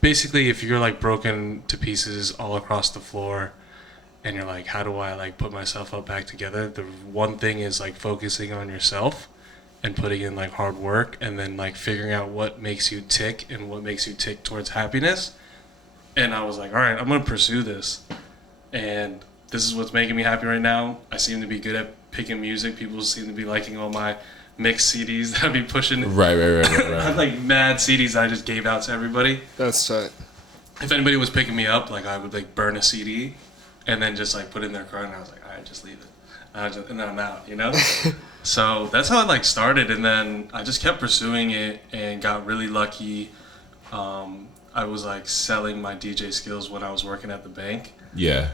basically if you're like broken to pieces all across the floor, and you're like, how do I like put myself up back together? The one thing is like focusing on yourself and putting in like hard work, and then like figuring out what makes you tick and what makes you tick towards happiness. And I was like, all right, I'm gonna pursue this, and this is what's making me happy right now. I seem to be good at picking music. People seem to be liking all my mixed CDs that I'd be pushing. Right. I had like mad CDs I just gave out to everybody. That's tight. If anybody was picking me up, like I would like burn a CD and then just like put it in their car, and I was like, all right, just leave it. And then I'm out, you know? So that's how it like started, and then I just kept pursuing it and got really lucky. I was like selling my DJ skills when I was working at the bank. Yeah.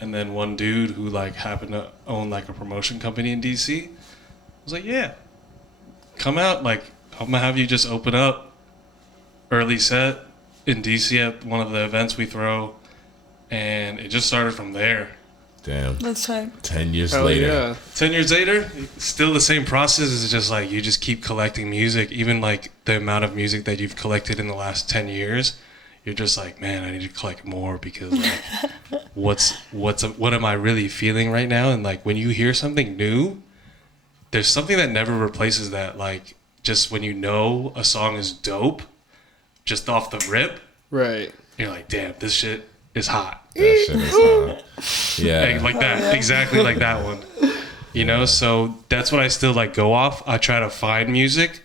And then one dude who like happened to own like a promotion company in DC was like, yeah, come out. Like, I'm gonna have you just open up early set in DC at one of the events we throw. And it just started from there. Damn. That's tight. 10 years Hell later. yeah. 10 years later, still the same process. It's just like you just keep collecting music. Even like the amount of music that you've collected in the last 10 years, you're just like, man, I need to collect more because like, what am I really feeling right now? And like when you hear something new, there's something that never replaces that. Like just when you know a song is dope, just off the rip, Right. you're like, damn, this shit is hot. That shit is yeah. Like that, exactly like that one. You know, so that's what I still like go off. I try to find music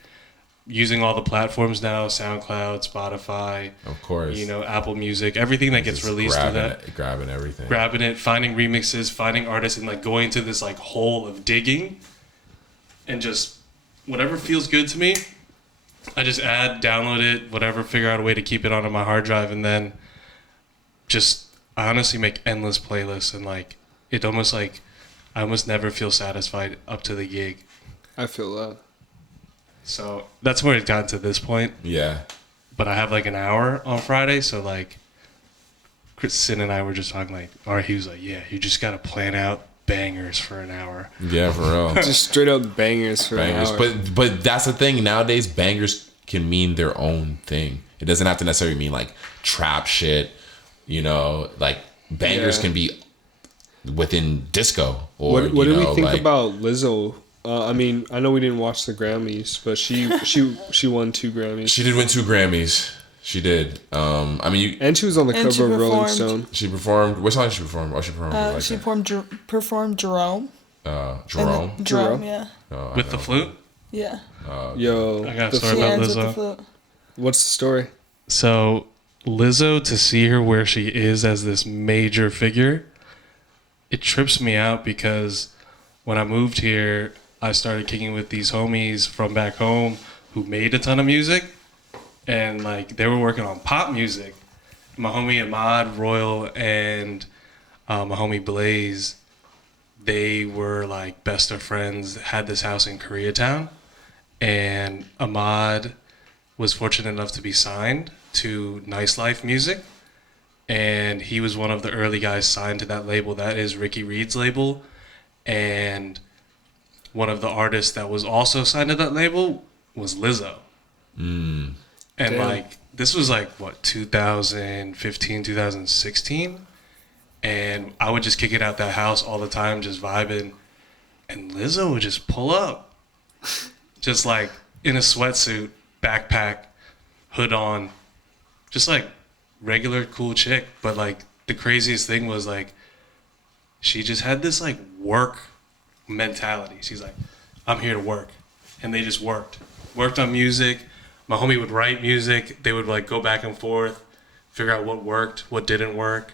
using all the platforms now, SoundCloud, Spotify, Of course. you know, Apple Music, everything that gets Just released through grabbing that. grabbing everything. Grabbing it, finding remixes, finding artists, and like going to this like hole of digging and just whatever feels good to me, I just add, download it, whatever, figure out a way to keep it onto my hard drive, and then just I honestly make endless playlists, and like it almost like I almost never feel satisfied up to the gig. I feel that. So that's where it got to this point. Yeah. But I have like an hour on Friday, so like Sin and I were just talking like, or he was like, yeah, you just gotta plan out bangers for an hour. Yeah, for real. Just straight up bangers for Bangers. an hour. But that's the thing. Nowadays, bangers can mean their own thing. It doesn't have to necessarily mean like trap shit. You know, like bangers can be within disco. Or What do we think like, about Lizzo? I mean, I know we didn't watch the Grammys, but she won 2 Grammys. She did win 2 Grammys. She did. I mean, And she was on the And she cover of Rolling performed. Stone. she performed. What song did she perform? Oh, she performed. Like She that. performed Jerome. Jerome. Jerome, yeah. Oh, I With the know. flute? Yeah. Yo, I got a the story She about flute- ends with the Lizzo. flute. what's the story? So Lizzo, to see her where she is as this major figure, it trips me out because when I moved here, I started kicking with these homies from back home who made a ton of music, and like they were working on pop music. My homie Ahmad Royal and my homie Blaze, they were like best of friends, had this house in Koreatown, and Ahmad was fortunate enough to be signed to Nice Life Music, and he was one of the early guys signed to that label. That is Ricky Reed's label, and one of the artists that was also signed to that label was Lizzo. And Damn. like this was like what, 2015, 2016, and I would just kick it out that house all the time, just vibing, and Lizzo would just pull up, just like in a sweatsuit, backpack, hood on, just like regular cool chick. But like the craziest thing was like she just had this like work mentality. She's like, I'm here to work. And they just worked on music. My homie would write music. They would like go back and forth, figure out what worked, what didn't work,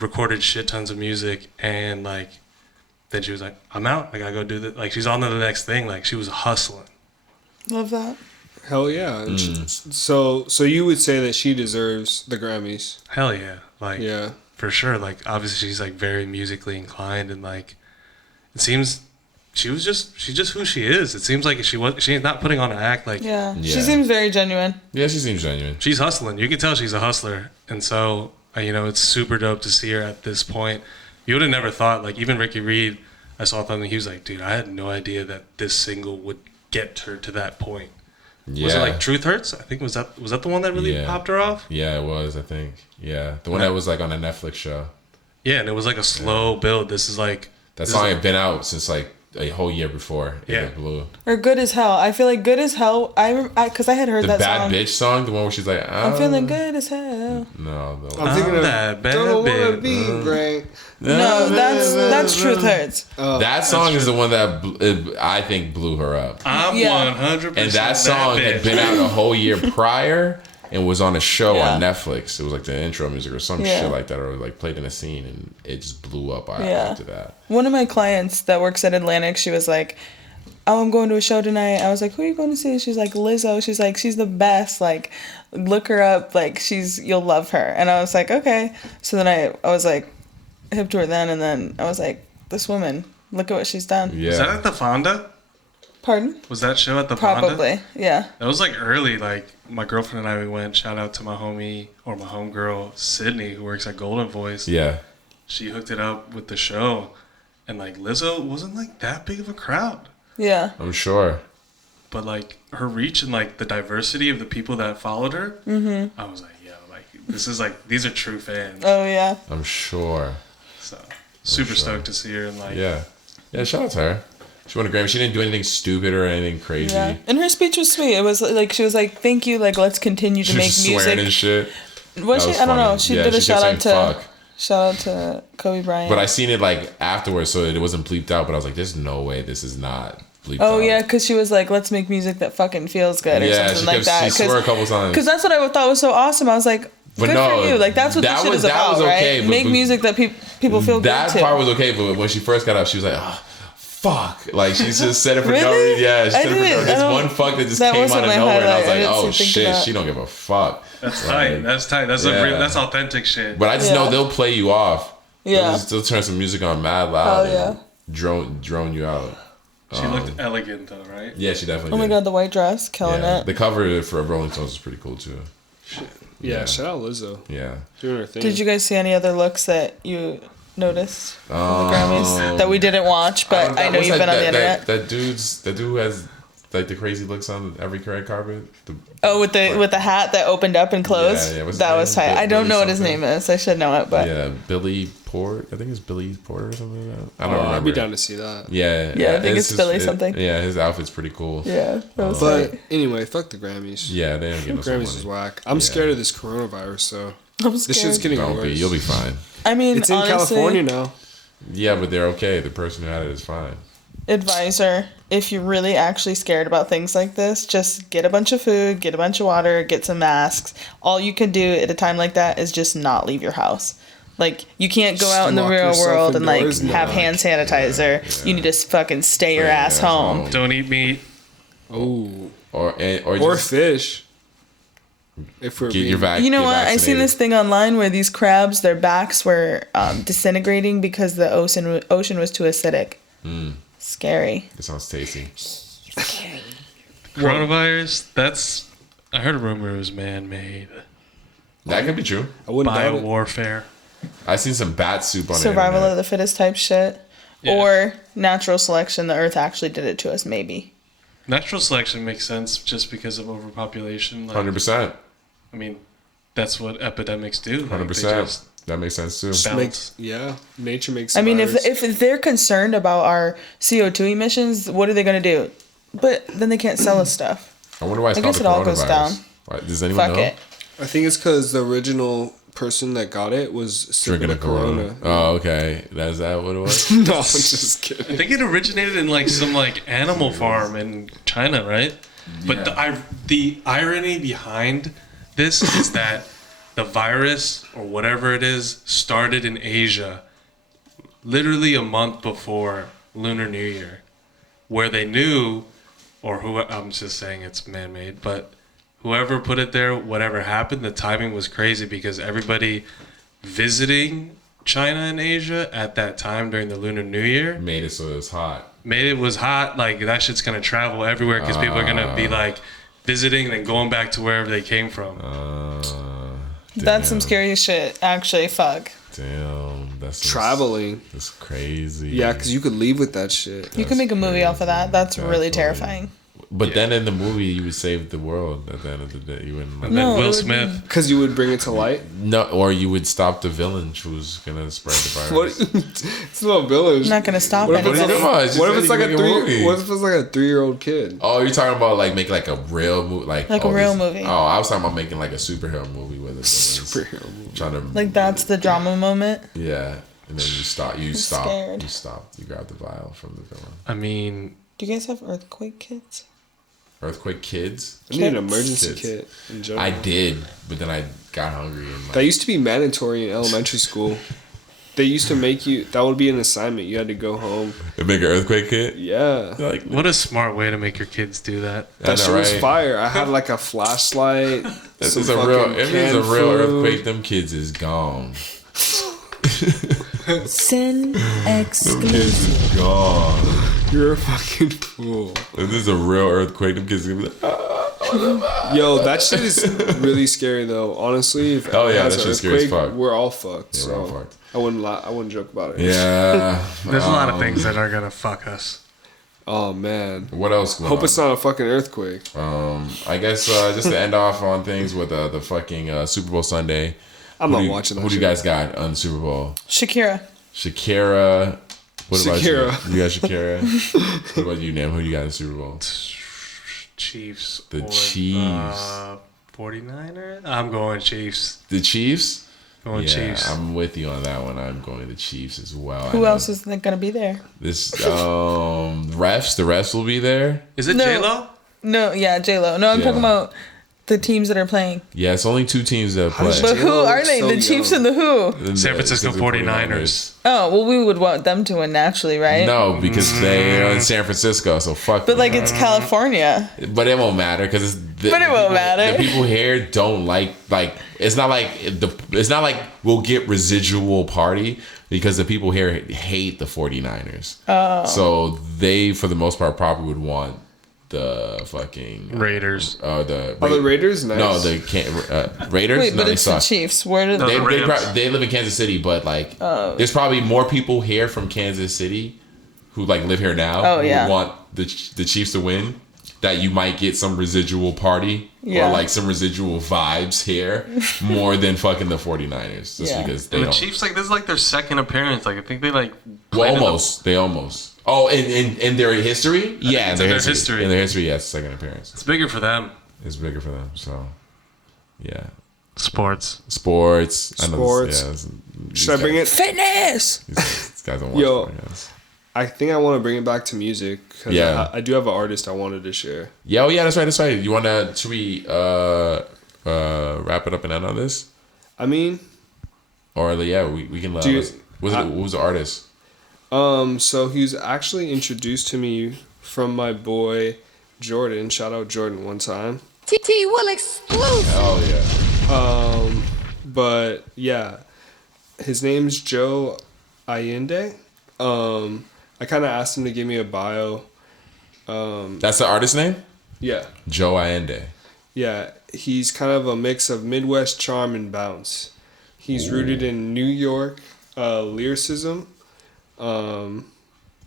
recorded shit tons of music. And like then she was like, I'm out, I gotta go do that. Like she's on to the next thing. Like she was hustling. Love that. Hell yeah. And so you would say that she deserves the Grammys? Hell yeah. Like Yeah. for sure. Like obviously she's like very musically inclined, and like it seems she's just who she is. It seems like she's not putting on an act. Like Yeah. Yeah. She seems very genuine. Yeah, she seems genuine. she's hustling. You can tell she's a hustler. And so you know, it's super dope to see her at this point. You would have never thought, like even Ricky Reed, I saw something, he was like, dude, I had no idea that this single would get her to that point. Yeah. Was it like Truth Hurts? I think was that the one that really Yeah. popped her off? Yeah, it was. I think. Yeah, the one that was like on a Netflix show. Yeah, and it was like a slow build. This is like That this song is- had been out since like a whole year before. Yeah. It blew. Or Good as Hell. I feel like Good as Hell. Because I had heard The that Bad song. Bitch song, the one where she's like, I'm feeling good as hell. No, the I'm thinking of that bad Don't Wanna bitch. Be Great. No, that's Truth Hurts. that song is the one that I think blew her up. I'm Yeah. 100%. And that song had been out a whole year prior and was on a show Yeah. on Netflix. It was like the intro music or some Yeah. shit like that, or like played in a scene, and it just blew up Yeah. after that. One of my clients that works at Atlantic, she was like, oh, I'm going to a show tonight. I was like, who are you going to see? She's like, Lizzo. She's like, she's the best. Like, look her up. Like, you'll love her. And I was like, okay. So then I was like, hip to her then. And then I was like, this woman, look at what she's done. Yeah. Was that at the Fonda? Pardon? Was that show at the Fonda? Probably, yeah. That was like early. Like my girlfriend and I, we went. Shout out to my homie or my homegirl Sydney, who works at Golden Voice. Yeah. She hooked it up with the show, and like Lizzo wasn't like that big of a crowd, Yeah. I'm sure. but like her reach and like the diversity of the people that followed her, I was like, yo, like this is like these are true fans. Oh, yeah. I'm sure. So super sure. stoked to see her and like Yeah. Yeah, shout out to her. She won a Grammy. She didn't do anything stupid or anything crazy. Yeah. And her speech was sweet. It was like, she was like, thank you. Like, let's continue to She make was just swearing and music. shit. Was she? That was I don't know. funny. She Yeah, did a she kept shout out saying to fuck. Kobe Bryant. But I seen it like afterwards, so it wasn't bleeped out. But I was like, "There's no way this is not bleeped out." Oh yeah, because she was like, "Let's make music that fucking feels good" or Yeah, something she like kept- that. she swore a couple times. Because that's what I thought was so awesome. I was like, But "Good no, for you!" Like that's what that this shit was- is that about, was okay, right? but- Make but- music that people feel That good to. part was okay, but when she first got up, she was like, "Ah, fuck!" Like she just said it for no Really? reason. Yeah, she I said it for no didn't- reason. I This don't- one fuck that just that came wasn't out of my nowhere, and I was highlight. I like, didn't "Oh think of shit, that. she don't give a fuck." that's Like, tight. That's tight. That's Yeah. that's authentic shit. But I just Yeah. know they'll play you off. Yeah. They'll still turn some music on mad loud. Hell yeah. And drone you out. She looked elegant though, right? Yeah, she definitely. Oh my did. god, the white dress, killing Yeah. it. The cover for Rolling Stones is pretty cool too. Yeah, shout out Lizzo. Yeah. Doing her thing. Did you guys see any other looks that you noticed from the Um, Grammys that we didn't watch? But I know what's you've been on the that, internet. That dude who has like the crazy looks on every red carpet. Oh, with the hat that opened up and closed. Yeah, what's his that was name? tight. I don't Billy know what his something. name is. I should know it, but Yeah, Billy Port. I think it's Billy Porter or something like that. I don't Oh, remember. I'd be down to see that. Yeah, Yeah, I think it's Billy something. Yeah, his outfit's pretty cool. yeah, that was But tight. anyway, fuck the Grammys. Yeah, they don't get no Grammys money. is whack. I'm scared of this coronavirus, so I'm this shit's scared. getting Don't worse. be. You'll be fine. I mean, It's in honestly, California now. Yeah, but they're okay. The person who had it is fine. advisor, if you're really actually scared about things like this, just get a bunch of food, get a bunch of water, get some masks. All you can do at a time like that is just not leave your house. Like, you can't go Just out in the lock real yourself world and like indoors? No. have hand sanitizer. You need to fucking stay your ass home. Don't eat meat. Oh, Or or just fish. If we're get being, your vaccine. You know what? I seen this thing online where these crabs, their backs were disintegrating because the ocean was too acidic. Scary. It sounds tasty. Coronavirus. That's. I heard a rumor it was man-made. That could be true. I wouldn't doubt it. Biowarfare. I seen some bat soup on Survival the of the fittest type shit. Yeah. Or natural selection. The earth actually did it to us, maybe. Natural selection makes sense just because of overpopulation. Like, 100%. I mean, that's what epidemics do. Like, they 100%. just That makes sense too. balance. Yeah, nature makes. I mean, virus. if they're concerned about our CO2 emissions, what are they going to do? But then they can't sell us stuff. I wonder why it's I called guess the it all goes coronavirus. down. Why, does anyone Fuck know? it. I think it's because the original person that got it was sick Drinking of a the corona. Oh, okay. Is that what it was? No, I'm just I kidding. think it originated in like some like animal farm in China, right? But the irony behind this is that the virus or whatever it is started in Asia literally a month before Lunar New Year, where they knew, or who I'm just saying it's man-made, but whoever put it there, whatever happened, the timing was crazy because everybody visiting China and Asia at that time during the Lunar New Year Made it so it was hot. made it was hot. Like that shit's gonna travel everywhere because people are gonna be like visiting and then going back to wherever they came from. That's some scary shit, actually. Fuck. Damn. That's Traveling. That's crazy. Yeah, because you could leave with that shit. You can make a movie off of that. That's really Definitely. terrifying. But then in the movie, you would save the world at the end of the day. You wouldn't. And then No, it Will would Smith. Because you would bring it to light. No, or you would stop the villain who's gonna spread the What? virus. It's not village. I'm not gonna stop What if anything. it's Come on, just What if say it's like you a make three? movie. What if it's like a 3-year-old kid? Oh, you're talking about like making like a real movie, like Like a all real these- movie. Oh, I was talking about making like a superhero movie with a Superhero movie. Trying to Like, that's the drama moment. yeah, and then you stop, scared. you grab the vial from the villain. I mean, Do you guys have earthquake kits? Earthquake Kids. I need an Kits. emergency Kits. kit in general. I did, but then I got hungry and That like, used to be mandatory in elementary school. They used to make you. That would be an assignment. You had to go home. And make an earthquake kit. Yeah. Like, What a smart way to make your kids do that. That shit was fire. I had like a flashlight. This is a real. If it's a real earthquake, them kids is gone. Sin Them exclusive. kids is gone. You're a fucking fool. If this is a real earthquake, them kids is gonna be like, Yo, that shit is really scary though. Honestly, if Oh, yeah, it has that an shit's scary as earthquake, fuck. we're all fucked. Yeah, we're all so fucked. I wouldn't lie. I wouldn't joke about it. yeah. There's a lot of things that are gonna fuck us. Oh man. What else? Going Hope on? it's not a fucking earthquake. I guess just to end off on things with the fucking Super Bowl Sunday. I'm Who not do you- watching that. Who do you shit. guys got on the Super Bowl? Shakira. Shakira. What about you? Shakira. You got Shakira. What about you, Nam? Who do you got in the Super Bowl? Chiefs. The or, Chiefs. 49ers? I'm going Chiefs. The Chiefs? Going Yeah, Chiefs. I'm with you on that one. I'm going to the Chiefs as well. Who else is going to be there? This refs. The refs will be there. Is it No. J-Lo? No, yeah, J-Lo. No, I'm talking about the teams that are playing. Yeah, it's only 2 teams that play. does But who J-Lo are looks they? so The Chiefs young. and the who? San Francisco 49ers. Oh, well, we would want them to win naturally, right? No, because they're in San Francisco, so fuck. But, like, them. it's California. But it won't matter because But it won't matter. The people here don't like it's not like we'll get residual party because the people here hate the 49ers. Oh. So they, for the most part, probably would want the fucking Raiders. Are the Raiders nice? No, the Raiders. Wait, no, but they it's suck. the Chiefs. Where did No, They, the they, Rams. they live in Kansas City, but like, there's probably more people here from Kansas City who like live here now Oh, who yeah. would want the Chiefs to win. That you might get some residual party Yeah. or like some residual vibes here more than fucking the 49ers. Just Yeah. because they And the don't. Chiefs, like, this is like their second appearance. Like, I think they like. Well, played in the- almost. They almost. Oh, in their history? Yeah, it's in their history. In their history, yes, second appearance. It's bigger for them. It's bigger for them. So, yeah. Sports. Sports. Sports. Should I bring it? Fitness! These guys don't watch Yo. sports, yes. I think I want to bring it back to music because Yeah. I do have an artist I wanted to share. Yeah, oh yeah, that's right. You wanna should we wrap it up and end on this? I mean, Or yeah, we can Do you- who's the artist? so he was actually introduced to me from my boy Jordan. Shout out Jordan one time. TT will exclusive. Oh yeah. But yeah, his name's Joe Ayinde. I kind of asked him to give me a bio. That's the artist name? Yeah, Joe Ayinde. yeah. He's kind of a mix of Midwest charm and bounce. He's rooted in New York lyricism.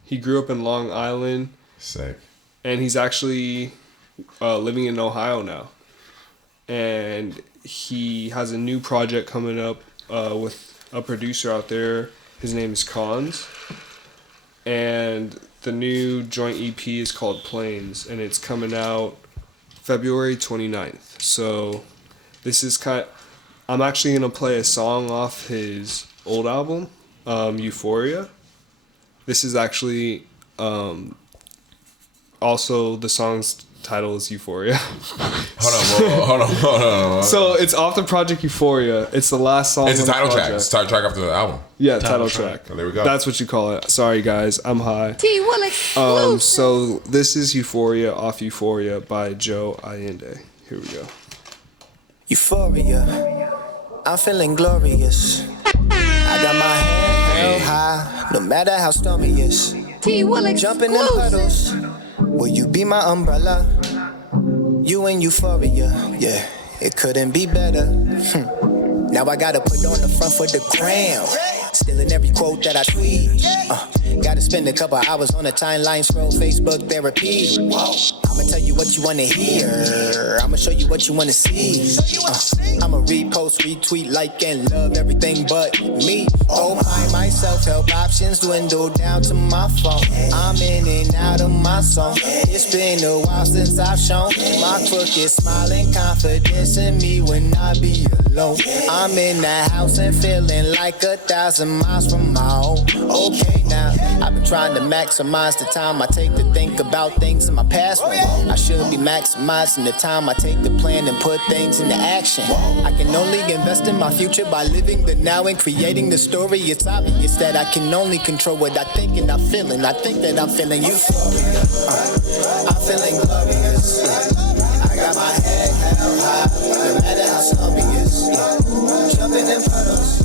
He grew up in Long Island, Sick. and he's actually living in Ohio now. And he has a new project coming up with a producer out there. His name is Cons. And the new joint EP is called Planes, and it's coming out February 29th. So this is I'm actually going to play a song off his old album, Euphoria. This is actually also the song's title is Euphoria. Hold on. So it's off the project Euphoria. It's the last song. It's a on the title track. project. It's a title track after the album. Yeah, Title title track. track. Oh, there we go. That's what you call it. Sorry guys, I'm high. T will exclusive. So this is Euphoria off Euphoria by Joe Ayinde. Here we go. Euphoria, I'm feeling glorious. I got my head held high, no matter how stormy it's. T will Jump in them exclusive. puddles, will you be my umbrella? You in Euphoria, yeah, it couldn't be better. Now I gotta put on the front for the gram. Stealing every quote that I tweet. Gotta spend a couple hours on the timeline, scroll Facebook therapy. I'ma tell you what you wanna hear. I'ma show you what you wanna see. I'ma repost, retweet, like, and love everything but me. Oh my, my self-help options dwindle down to my phone. I'm in and out of my song. It's been a while since I've shown my crooked smile and confidence in me when I be alone. I'm in the house and feeling like 1,000 miles from my home. Okay now, I've been trying to maximize the time I take to think about things in my past when I should be maximizing the time I take to plan and put things into action. I can only invest in my future by living the now and creating the story. It's obvious that I can only control what I think and I'm feeling. I think that I'm feeling euphoria. I'm feeling glorious. I got my head held high, no matter how stormy it is. Jumping in puddles,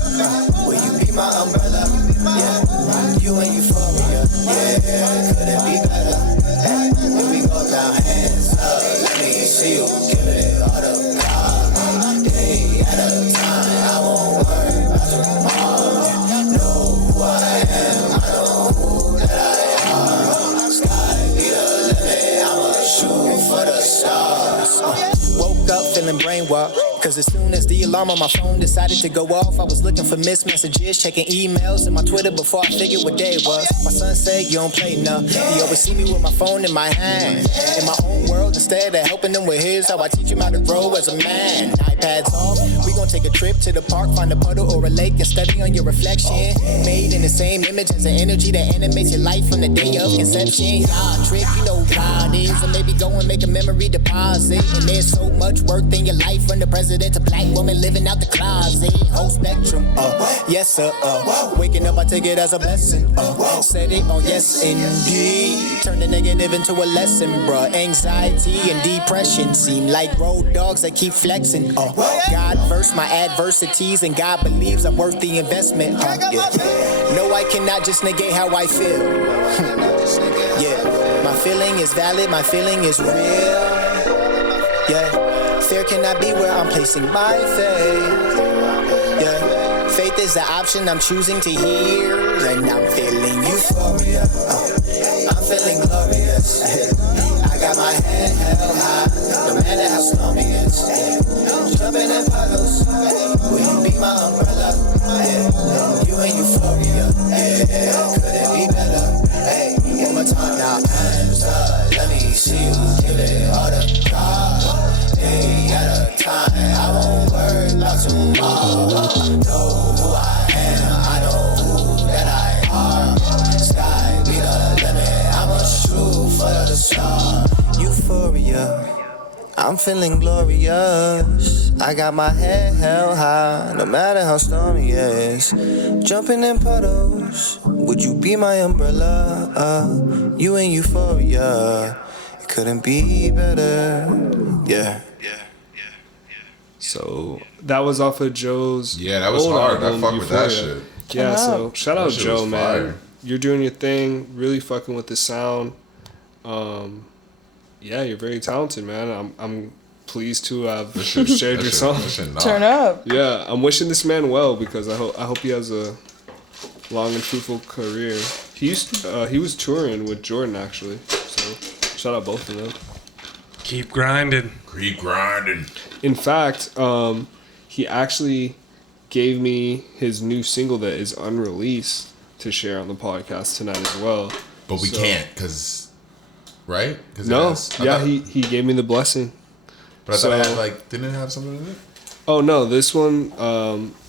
will you be my umbrella? Yeah, you and euphoria. Yeah, couldn't be better. Hey, here we go down, hands up. Let me see you give it all the time. Day at a time, I won't worry about tomorrow. Know who I am, I know who that I am. Sky be the limit, I'ma shoot for the stars. Woke up feeling brainwashed. Cause as soon as the alarm on my phone decided to go off, I was looking for missed messages, checking emails and my Twitter before I figured what day it was. My son said, you don't play enough. He always see me with my phone in my hand, in my own world instead of helping him with his. How I teach him how to grow as a man. iPads off, we gon' take a trip to the park, find a puddle or a lake and study on your reflection. Made in the same image as the energy that animates your life from the day of conception. Y'all trick, you know how it is. Or maybe go and make a memory deposit. And there's so much work in your life from the president to black woman living out the closet. Whole spectrum, yes sir, waking up I take it as a blessing, set it on yes indeed. Turn the negative into a lesson, bruh. Anxiety and depression seem like road dogs that keep flexing, God first my adversities and God believes I'm worth the investment, No, I cannot just negate how I feel. Yeah, my feeling is valid, my feeling is real. Yeah. Fear cannot be where I'm placing my faith. Yeah, faith is the option I'm choosing to hear, and I'm feeling euphoria. I'm feeling glorious. I got my head held high, no matter how stormy it is. Jumping in puddles, will you be my umbrella? Yeah, you and euphoria. Yeah, couldn't be better. Hey, one more time now, hands up. Let me see you give it all the power. At a time, I won't worry about tomorrow. Know who I am, I know who that I are. Sky be the limit, I'ma shoot for the star. Euphoria, I'm feeling glorious. I got my head held high, no matter how stormy it is. Jumping in puddles, would you be my umbrella? You and euphoria, it couldn't be better. Yeah. So that was off of Joe's. Yeah, that was old hard. I album, fuck with that Euphoria. shit. Yeah, so shout out That shit Joe, was man. fire. You're doing your thing, really fucking with the sound. Yeah, you're very talented, man. I'm pleased to have shared your song. Turn up. Yeah, I'm wishing this man well because I hope he has a long and fruitful career. He was touring with Jordan actually, so shout out both of them. Keep grinding. Keep grinding. In fact, he actually gave me his new single that is unreleased to share on the podcast tonight as well. But we can't, because, right? Cause no, he gave me the blessing. But I thought it had, didn't it have something in it? Oh, no, this one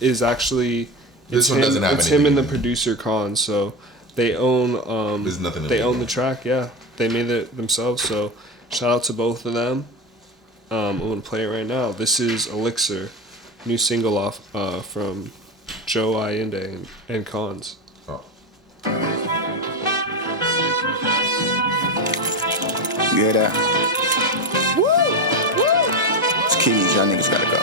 is actually... This one doesn't have It's anything him and the in it. producer, Khan, so they own... There's nothing in They it. own the track, yeah. They made it themselves, so shout out to both of them. I'm going to play it right now. This is Elixir, new single off from Joe Ayinde and Cons. Oh. You hear that? Woo! It's keys, y'all niggas gotta go.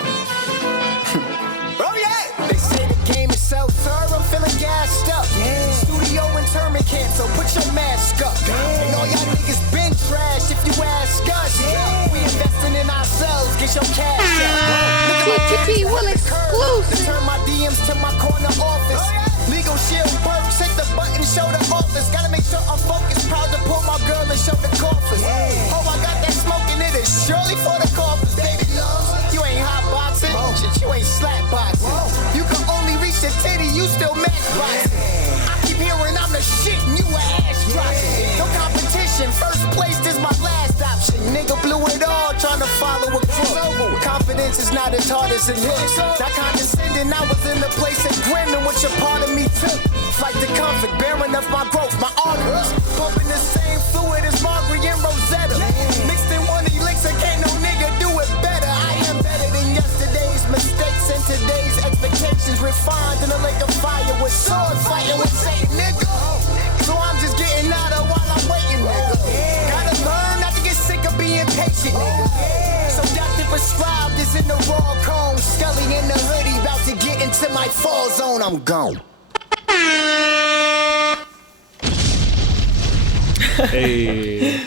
Oh yeah! They say the game is self-serve, I'm feeling gassed up. Yeah. Studio internment camp, so put your mask up. Yeah. And all y'all niggas been trash if you ask us. Yeah. We investing in ourselves, get your cash up. TTT will exclusive. Turn my DMs to my corner office. Legal shield perks, hit the button, show the office. Gotta make sure I'm focused, proud to pull my girl and show the coffers. Oh, I got that smoke and it is surely for the coffers. Baby love, you ain't hot boxing, shit, you ain't slap boxing. You can only reach the titty, you still match boxing. I keep hearing I'm the shit and you an ass dropping. No competition, first place is my last option. Nigga blew it all, trying to follow a crook. Confidence is not as hard as it looks. Not condescending, I was in the place of Grammy, which a part of me took. Fight the comfort, Bearing of my growth, my arteries. Pumping the same fluid as Margaret and Rosetta. Mixed in one elixir, can't no nigga do it better. I am better than yesterday's mistakes and today's expectations. Refined in a lake of fire with swords fighting with Satan, nigga. So I'm just getting out of while I'm waiting, nigga. Gotta learn not to get sick of being patient, nigga. So Dr. Prescribed is in the raw cone. Scully in the hoodie, about to get into my fall zone. I'm gone. Hey,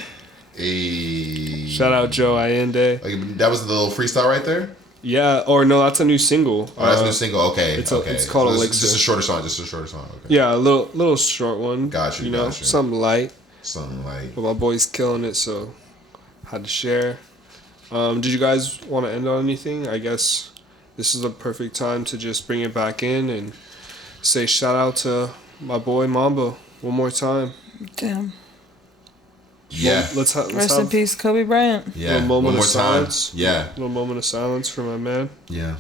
Hey. shout out Joe Ayinde. Like, that was the little freestyle right there? Yeah, or no, that's a new single. Oh, that's a new single. Okay. it's okay. called So Elixir. Just a shorter song. Okay. Yeah, a little short one. Got you, You know, got you. something light. Something like. But my boy's killing it, so had to share. Did you guys want to end on anything? I guess this is the perfect time to just bring it back in and say shout out to my boy Mamba one more time. Damn. Yeah. Let's Rest in have peace, Kobe Bryant. Yeah. little moment One more of time. silence. Yeah. a little moment of silence for my man. Yeah.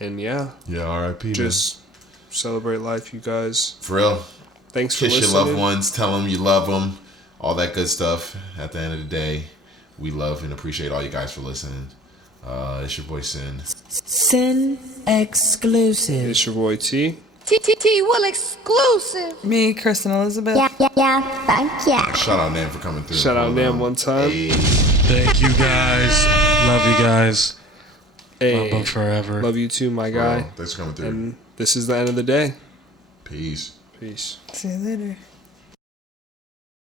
And yeah, Yeah. R.I.P. just celebrate life, you guys. For real. Thanks for Kiss listening. your loved ones. Tell them you love them. All that good stuff. At the end of the day, we love and appreciate all you guys for listening. It's your boy Sin. Sin exclusive. It's your boy T. TTT will exclusive. Me, Kristen Elizabeth. Thank ya. Shout out Nam for coming through. Shout out Nam one time. Hey. Thank you guys. Love you guys. Hey, Mamba forever. love you too, my guy. Bro, thanks for coming through. And this is the end of the day. Peace. Peace. See you later.